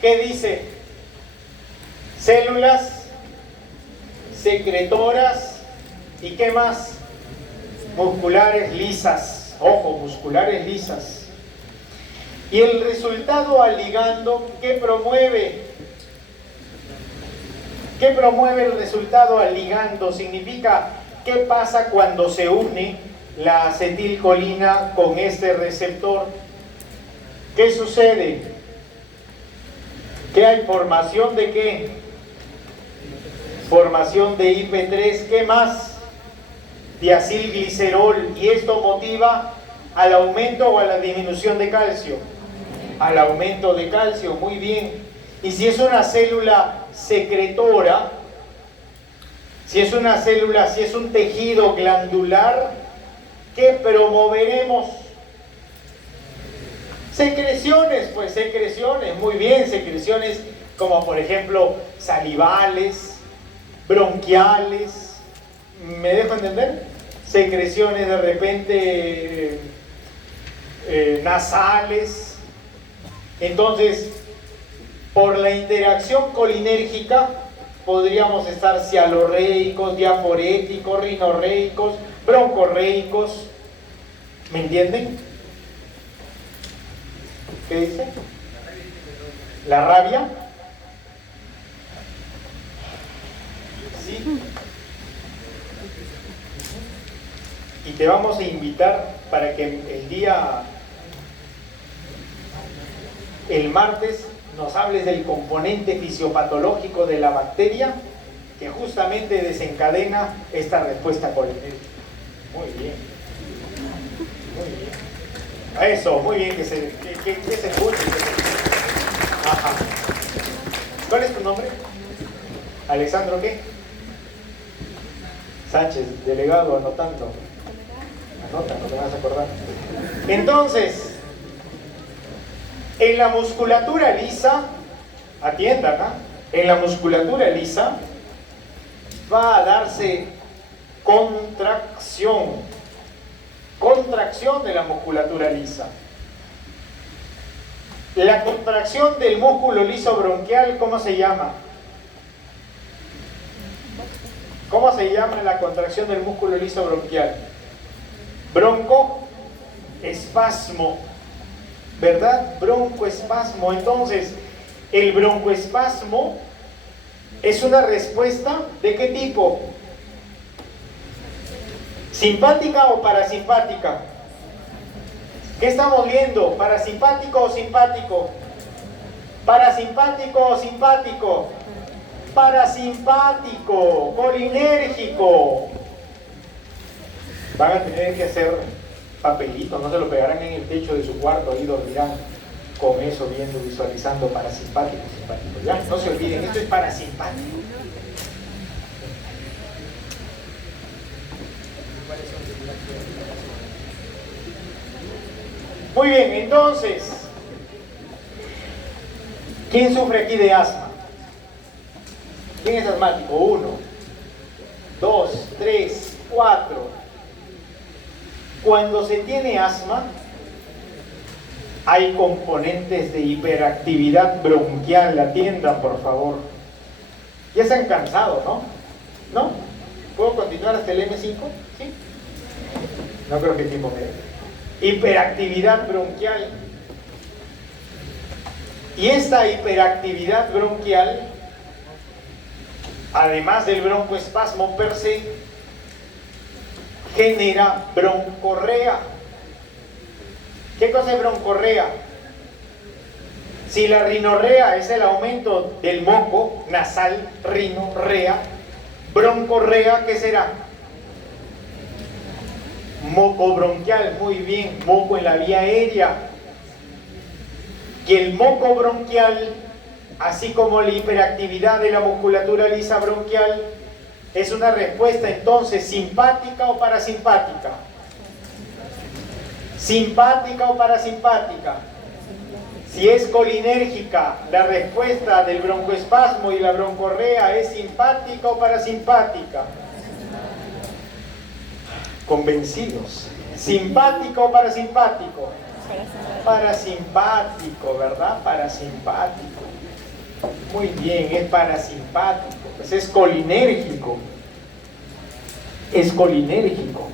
¿qué dice? Células secretoras y ¿qué más? Musculares lisas, ojo, musculares lisas. Y el resultado al ligando, ¿qué promueve? ¿Qué promueve el resultado al ligando? Significa, ¿qué pasa cuando se une la acetilcolina con este receptor? ¿Qué sucede? ¿Qué hay? ¿Formación de qué? Formación de IP3, ¿qué más? Diacilglicerol, y esto motiva al aumento o a la disminución de calcio. Al aumento de calcio, muy bien. Y si es una célula secretora, si es una célula, si es un tejido glandular, ¿qué promoveremos? Secreciones, pues secreciones, muy bien, secreciones como por ejemplo salivales, bronquiales, ¿me dejo entender? Secreciones de repente nasales. Entonces, por la interacción colinérgica podríamos estar cialorreicos, diaforéticos, rinorreicos, broncorreicos. ¿Me entienden? ¿Qué dice? ¿La rabia? ¿Sí? Y te vamos a invitar para que el martes nos hables del componente fisiopatológico de la bacteria que justamente desencadena esta respuesta colinérgica. Muy bien. Muy bien. Eso, muy bien, que se escuche. Ajá. ¿Cuál es tu nombre? ¿Alexandro qué? Sánchez, delegado, anotando. Anota, no te vas a acordar. Entonces, en la musculatura lisa, atiendan, ¿ah? En la musculatura lisa va a darse contracción de la musculatura lisa. La contracción del músculo liso bronquial, ¿cómo se llama? ¿Cómo se llama la contracción del músculo liso bronquial? Broncoespasmo, ¿verdad? Broncoespasmo. Entonces, el broncoespasmo es una respuesta ¿de qué tipo? ¿Simpática o parasimpática? ¿Qué estamos viendo? ¿Parasimpático o simpático? ¿Parasimpático o simpático? Parasimpático, colinérgico. Van a tener que hacer papelitos, no se lo pegarán en el techo de su cuarto, ahí dormirán con eso, viendo, visualizando parasimpático, simpático. Ya, no se olviden, esto es parasimpático. Muy bien, entonces, ¿quién sufre aquí de asma? ¿Quién es asmático? Uno. 2, 3, 4. Cuando se tiene asma, hay componentes de hiperactividad bronquial. Atiendan, por favor. Ya se han cansado, ¿no? ¿No? ¿Puedo continuar hasta el M5? ¿Sí? No creo que el tiempo me dé. Hiperactividad bronquial. Y esta hiperactividad bronquial, además del broncoespasmo per se, genera broncorrea. ¿Qué cosa es broncorrea? Si la rinorrea es el aumento del moco nasal, rinorrea, broncorrea, ¿qué será? Moco bronquial, muy bien, moco en la vía aérea. Y el moco bronquial, así como la hiperactividad de la musculatura lisa bronquial, es una respuesta entonces simpática o parasimpática. ¿Simpática o parasimpática? Si es colinérgica, la respuesta del broncoespasmo y la broncorrea es simpática o parasimpática. Convencidos. ¿Simpático o parasimpático? Parasimpático, ¿verdad? Parasimpático. Muy bien, es parasimpático. Pues es colinérgico. Es colinérgico.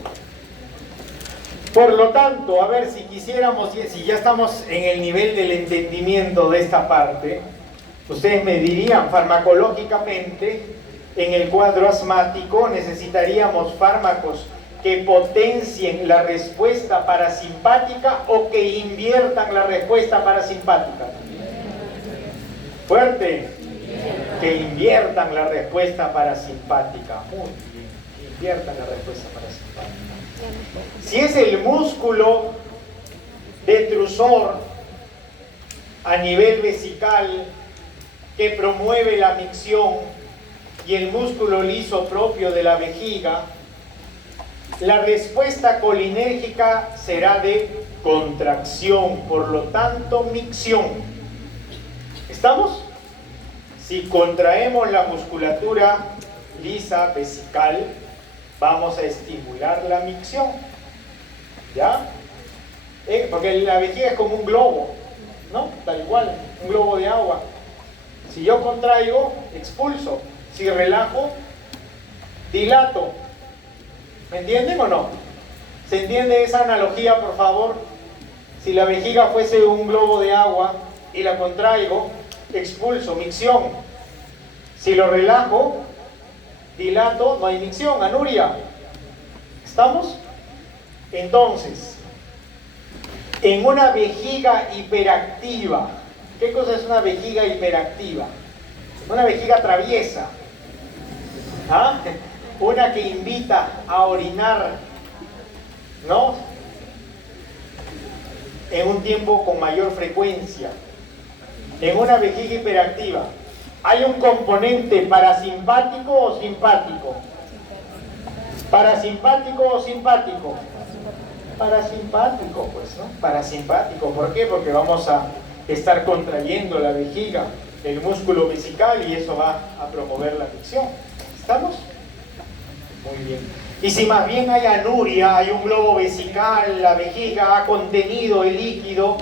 Por lo tanto, a ver, si quisiéramos, si ya estamos en el nivel del entendimiento de esta parte, ustedes me dirían, farmacológicamente, en el cuadro asmático necesitaríamos fármacos que potencien la respuesta parasimpática o que inviertan la respuesta parasimpática. Fuerte. Que inviertan la respuesta parasimpática. Muy bien. Que inviertan la respuesta parasimpática. Si es el músculo detrusor a nivel vesical que promueve la micción y el músculo liso propio de la vejiga, la respuesta colinérgica será de contracción, por lo tanto micción. ¿Estamos? Si contraemos la musculatura lisa vesical, vamos a estimular la micción. ¿Ya? Porque la vejiga es como un globo, ¿no? Tal cual, un globo de agua. Si yo contraigo, expulso. Si relajo, dilato. ¿Me entienden o no? ¿Se entiende esa analogía, por favor? Si la vejiga fuese un globo de agua y la contraigo, expulso, micción. Si lo relajo, dilato, no hay micción, anuria. ¿Estamos? Entonces, en una vejiga hiperactiva, ¿qué cosa es una vejiga hiperactiva? Una vejiga traviesa. ¿Ah? Una que invita a orinar, ¿no? En un tiempo con mayor frecuencia. En una vejiga hiperactiva, ¿hay un componente parasimpático o simpático? ¿Parasimpático o simpático? Parasimpático, pues, ¿no? Parasimpático. ¿Por qué? Porque vamos a estar contrayendo la vejiga, el músculo vesical, y eso va a promover la micción. ¿Estamos? Muy bien. Y si más bien hay anuria, hay un globo vesical, la vejiga ha contenido el líquido,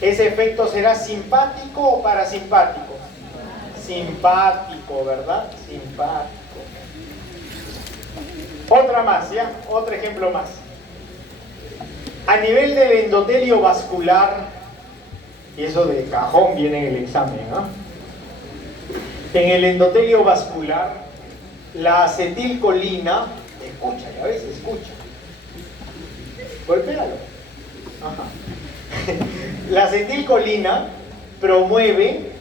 ¿ese efecto será simpático o parasimpático? Simpático, ¿verdad? Simpático. Otra más, ¿ya? Otro ejemplo más. A nivel del endotelio vascular, y eso de cajón viene en el examen, ¿no? En el endotelio vascular, la acetilcolina, escucha, ya ves, escucha. Golpéalo. Ajá. La acetilcolina promueve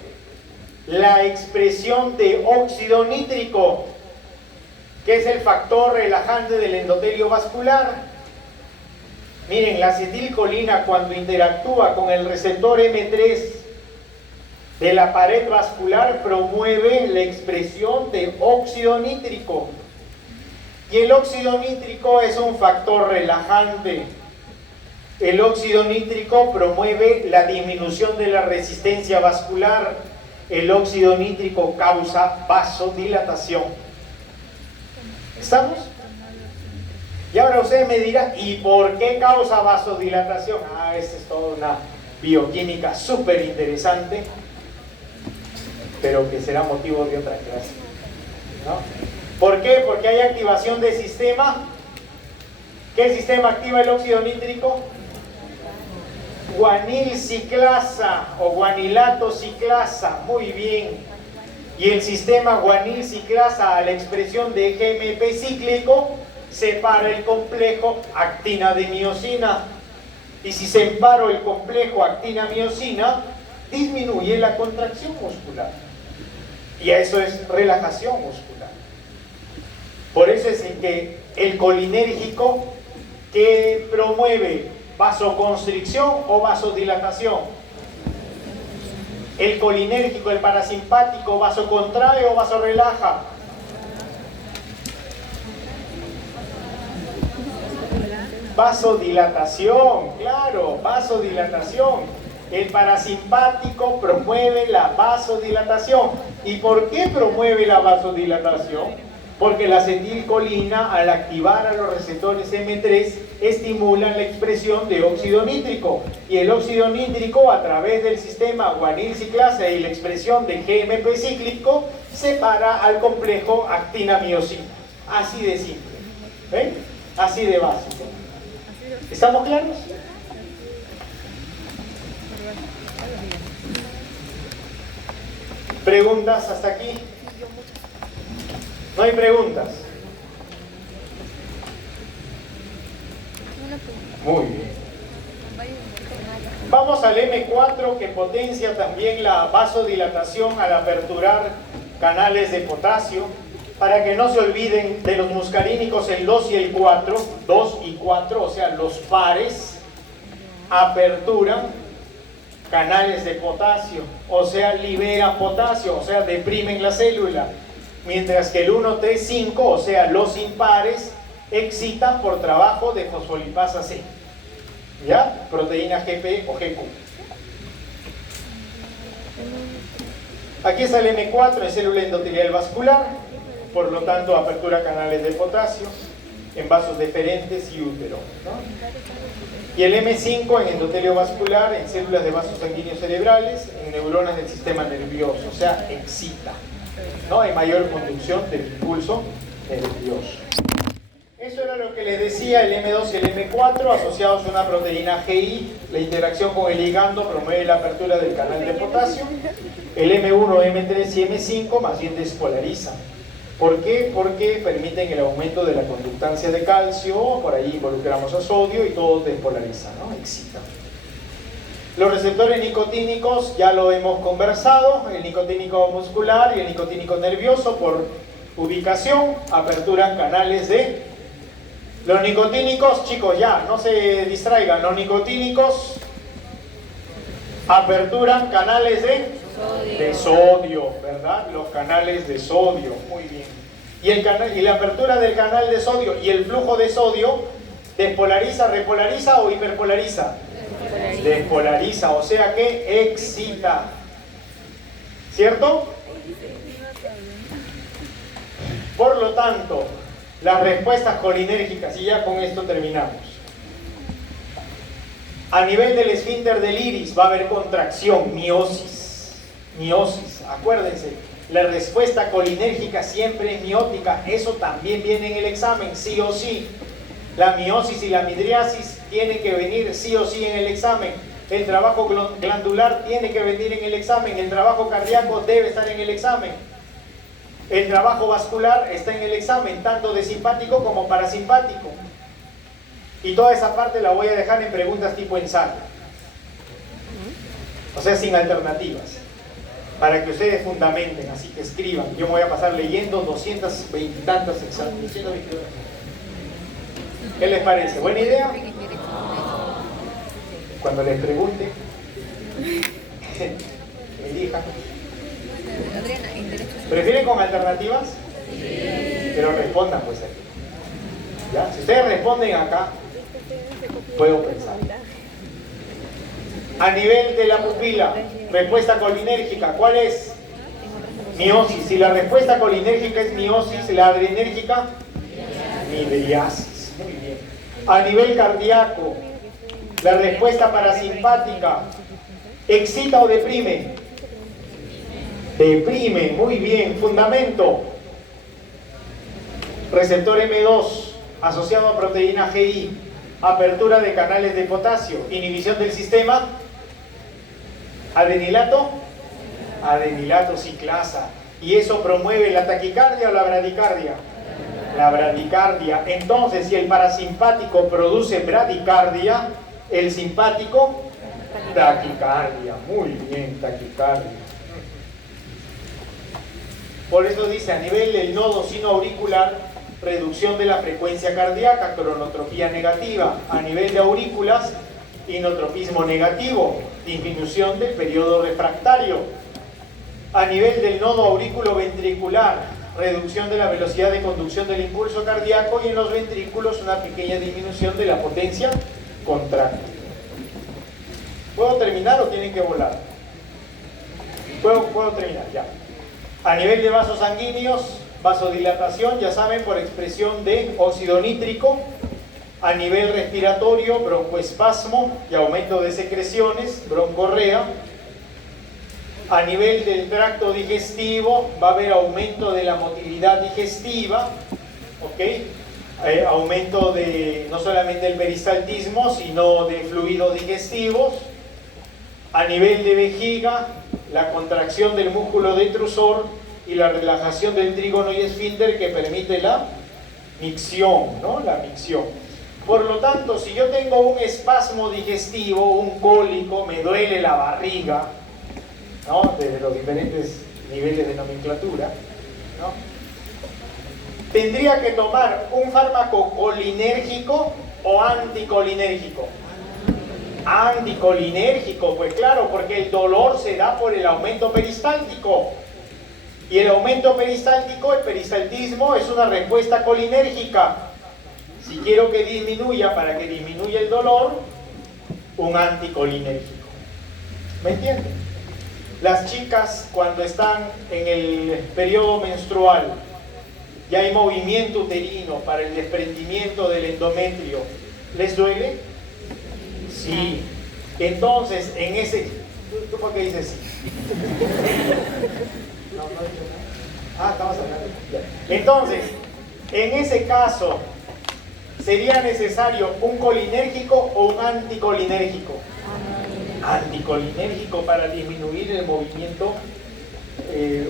la expresión de óxido nítrico, que es el factor relajante del endotelio vascular. Miren, la acetilcolina, cuando interactúa con el receptor M3 de la pared vascular, promueve la expresión de óxido nítrico. Y el óxido nítrico es un factor relajante. El óxido nítrico promueve la disminución de la resistencia vascular el óxido nítrico causa vasodilatación. ¿Estamos? Y ahora usted me dirá, ¿y por qué causa vasodilatación? Esta es toda una bioquímica súper interesante, pero que será motivo de otra clase, ¿no? ¿Por qué? Porque hay activación de sistema. ¿Qué sistema activa el óxido nítrico? Guanil ciclasa o guanilato ciclasa. Muy bien. Y el sistema guanil ciclasa, a la expresión de GMP cíclico, separa el complejo actina-ademiosina. Y si separo el complejo actina-miosina, disminuye la contracción muscular. Y eso es relajación muscular. Por eso es que el colinérgico que promueve vasoconstricción o vasodilatación. El colinérgico, el parasimpático, vasocontrae o vasorelaja. Vasodilatación, claro, vasodilatación. El parasimpático promueve la vasodilatación. ¿Y por qué promueve la vasodilatación? Porque la acetilcolina, al activar a los receptores M3, estimula la expresión de óxido nítrico. Y el óxido nítrico, a través del sistema guanil ciclasa y la expresión de GMP cíclico, separa al complejo actina-miosina. Así de simple. ¿Ven? Así de básico. ¿Estamos claros? ¿Preguntas hasta aquí? ¿No hay preguntas? Muy bien. Vamos al M4, que potencia también la vasodilatación al aperturar canales de potasio. Para que no se olviden de los muscarínicos, el 2 y el 4, 2 y 4, o sea, los pares, aperturan canales de potasio, o sea, liberan potasio, o sea, deprimen la célula. Mientras que el 1,3,5, o sea, los impares, excitan por trabajo de fosfolipasa C. ¿Ya? Proteína GP o GQ. Aquí está el M4 en célula endotelial vascular, por lo tanto apertura canales de potasio en vasos deferentes y útero, ¿no? Y el M5 en endotelio vascular, en células de vasos sanguíneos cerebrales, en neuronas del sistema nervioso, o sea, excita, ¿no? Hay mayor conducción del impulso nervioso. Eso era lo que les decía, el M2 y el M4 asociados a una proteína GI. La interacción con el ligando promueve la apertura del canal de potasio. El M1, M3 y M5 más bien despolarizan. ¿Por qué? Porque permiten el aumento de la conductancia de calcio, por ahí involucramos a sodio y todo despolariza, ¿no? Excita. Los receptores nicotínicos ya lo hemos conversado, el nicotínico muscular y el nicotínico nervioso por ubicación aperturan canales de... Los nicotínicos, chicos, ya, no se distraigan, los nicotínicos aperturan canales de sodio, ¿verdad? Los canales de sodio, muy bien. Y la apertura del canal de sodio y el flujo de sodio despolariza, repolariza o hiperpolariza. Despolariza, o sea que excita. ¿Cierto? Por lo tanto, las respuestas colinérgicas, y ya con esto terminamos. A nivel del esfínter del iris va a haber contracción, miosis. Miosis, acuérdense, la respuesta colinérgica siempre es miótica, eso también viene en el examen, sí o sí. La miosis y la midriasis tienen que venir sí o sí en el examen. El trabajo glandular tiene que venir en el examen. El trabajo cardíaco debe estar en el examen. El trabajo vascular está en el examen, tanto de simpático como parasimpático. Y toda esa parte la voy a dejar en preguntas tipo ensayo. O sea, sin alternativas. Para que ustedes fundamenten, así que escriban. Yo me voy a pasar leyendo 220 y tantos exámenes. ¿Qué les parece? ¿Buena idea? Cuando les pregunte, elijan. ¿Prefieren con alternativas? Sí. Pero respondan pues aquí. ¿Ya? Si ustedes responden acá, puedo pensar. A nivel de la pupila, respuesta colinérgica, ¿cuál es? Miosis. Si la respuesta colinérgica es miosis, la adrenérgica, midriasis. Muy bien. A nivel cardíaco, la respuesta parasimpática, ¿excita o deprime? Deprime, muy bien. Fundamento, receptor M2 asociado a proteína GI, apertura de canales de potasio, inhibición del sistema adenilato, adenilato ciclasa. ¿Y eso promueve la taquicardia o la bradicardia? La bradicardia. Entonces, si el parasimpático produce bradicardia, el simpático, taquicardia. Muy bien, taquicardia. Por eso dice, a nivel del nodo sinoauricular, reducción de la frecuencia cardíaca, cronotropía negativa. A nivel de aurículas, inotropismo negativo, disminución del periodo refractario. A nivel del nodo auriculoventricular, reducción de la velocidad de conducción del impulso cardíaco, y en los ventrículos una pequeña disminución de la potencia contráctil. ¿Puedo terminar o tienen que volar? ¿Puedo terminar? Ya. A nivel de vasos sanguíneos, vasodilatación, ya saben, por expresión de óxido nítrico. A nivel respiratorio, broncoespasmo y aumento de secreciones, broncorrea. A nivel del tracto digestivo, va a haber aumento de la motilidad digestiva, ¿ok? Aumento de no solamente del peristaltismo, sino de fluidos digestivos. A nivel de vejiga, la contracción del músculo detrusor y la relajación del trígono y esfínter, que permite la micción, ¿no? La micción. Por lo tanto, si yo tengo un espasmo digestivo, un cólico, me duele la barriga, ¿no? Desde los diferentes niveles de nomenclatura, ¿no? ¿Tendría que tomar un fármaco colinérgico o anticolinérgico? Anticolinérgico, pues claro, porque el dolor se da por el aumento peristáltico. Y el aumento peristáltico, el peristaltismo, es una respuesta colinérgica. Si quiero que disminuya, para que disminuya el dolor, un anticolinérgico. ¿Me entienden? Las chicas, cuando están en el periodo menstrual, ya hay movimiento uterino para el desprendimiento del endometrio, ¿les duele? Sí. Entonces, en ese... ¿Tú por qué dices sí? No, no he dicho nada. Estamos hablando. Entonces, en ese caso, ¿sería necesario un colinérgico o un anticolinérgico? Anticolinérgico, para disminuir el movimiento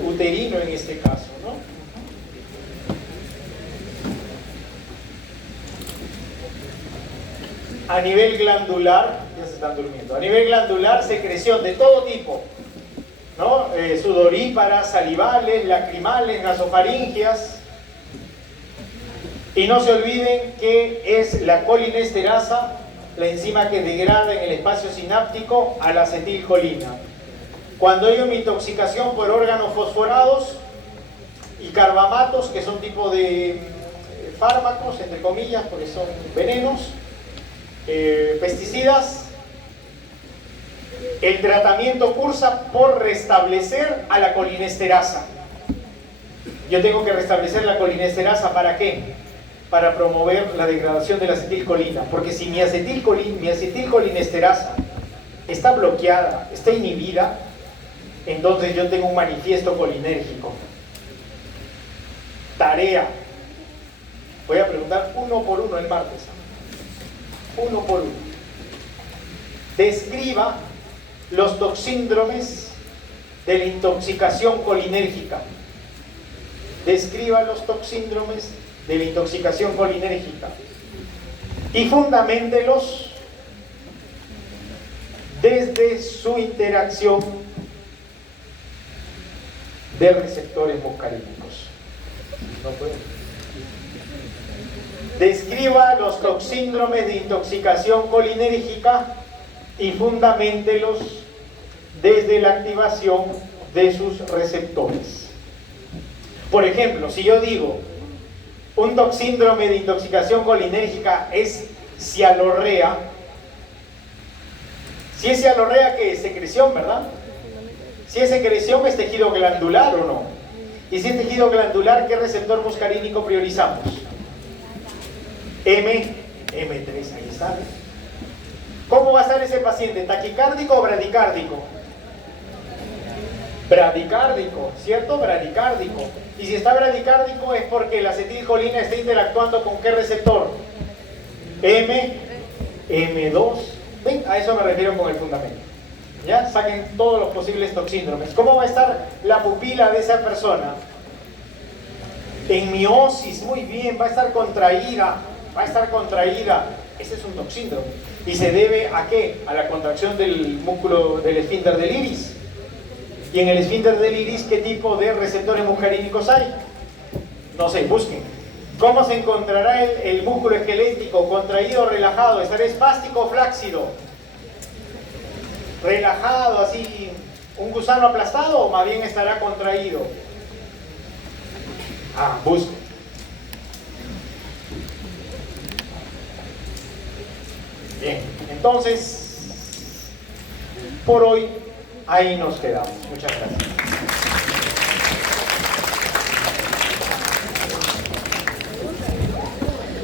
uterino en este caso, ¿no? A nivel glandular, ya se están durmiendo, a nivel glandular, secreción de todo tipo, ¿no? Sudoríparas, salivales, lacrimales, nasofaringias. Y no se olviden que es la colinesterasa, la enzima que degrada en el espacio sináptico a la acetilcolina. Cuando hay una intoxicación por órganos fosforados y carbamatos, que son tipo de fármacos, entre comillas, porque son venenos, pesticidas, el tratamiento cursa por restablecer a la colinesterasa. Yo tengo que restablecer la colinesterasa, ¿para qué? Para promover la degradación de la acetilcolina, porque si mi acetilcolinesterasa está bloqueada, está inhibida, entonces yo tengo un manifiesto colinérgico. Tarea. Voy a preguntar uno por uno el martes. Uno por uno. Describa los toxíndromes de la intoxicación colinérgica. Describa los toxíndromes de la intoxicación colinérgica y fundamentelos desde su interacción de receptores muscarínicos. ¿No puede? Describa los toxíndromes de intoxicación colinérgica y fundamentelos desde la activación de sus receptores. Por ejemplo, si yo digo un toxíndrome de intoxicación colinérgica es cialorrea. Si es cialorrea, ¿qué es? Secreción, ¿verdad? Si es secreción, ¿es tejido glandular o no? Y si es tejido glandular, ¿qué receptor muscarínico priorizamos? M3, ahí está. ¿Cómo va a estar ese paciente? ¿Taquicárdico o bradicárdico? Bradicárdico, ¿cierto? Bradicárdico. Y si está bradicárdico es porque la acetilcolina está interactuando con ¿qué receptor? M2. ¿Ven? A eso me refiero con el fundamento. ¿Ya? Saquen todos los posibles toxíndromes. ¿Cómo va a estar la pupila de esa persona? En miosis, muy bien, va a estar contraída. Va a estar contraída. Ese es un toxíndrome. ¿Y se debe a qué? A la contracción del músculo del esfínter del iris. Y en el esfínter del iris, ¿qué tipo de receptores muscarínicos hay? No sé, busquen. ¿Cómo se encontrará el músculo esquelético? ¿Contraído o relajado? ¿Estará espástico o flácido? Relajado, así, un gusano aplastado, o más bien estará contraído. Busquen. Bien, entonces, por hoy, ahí nos quedamos. Muchas gracias.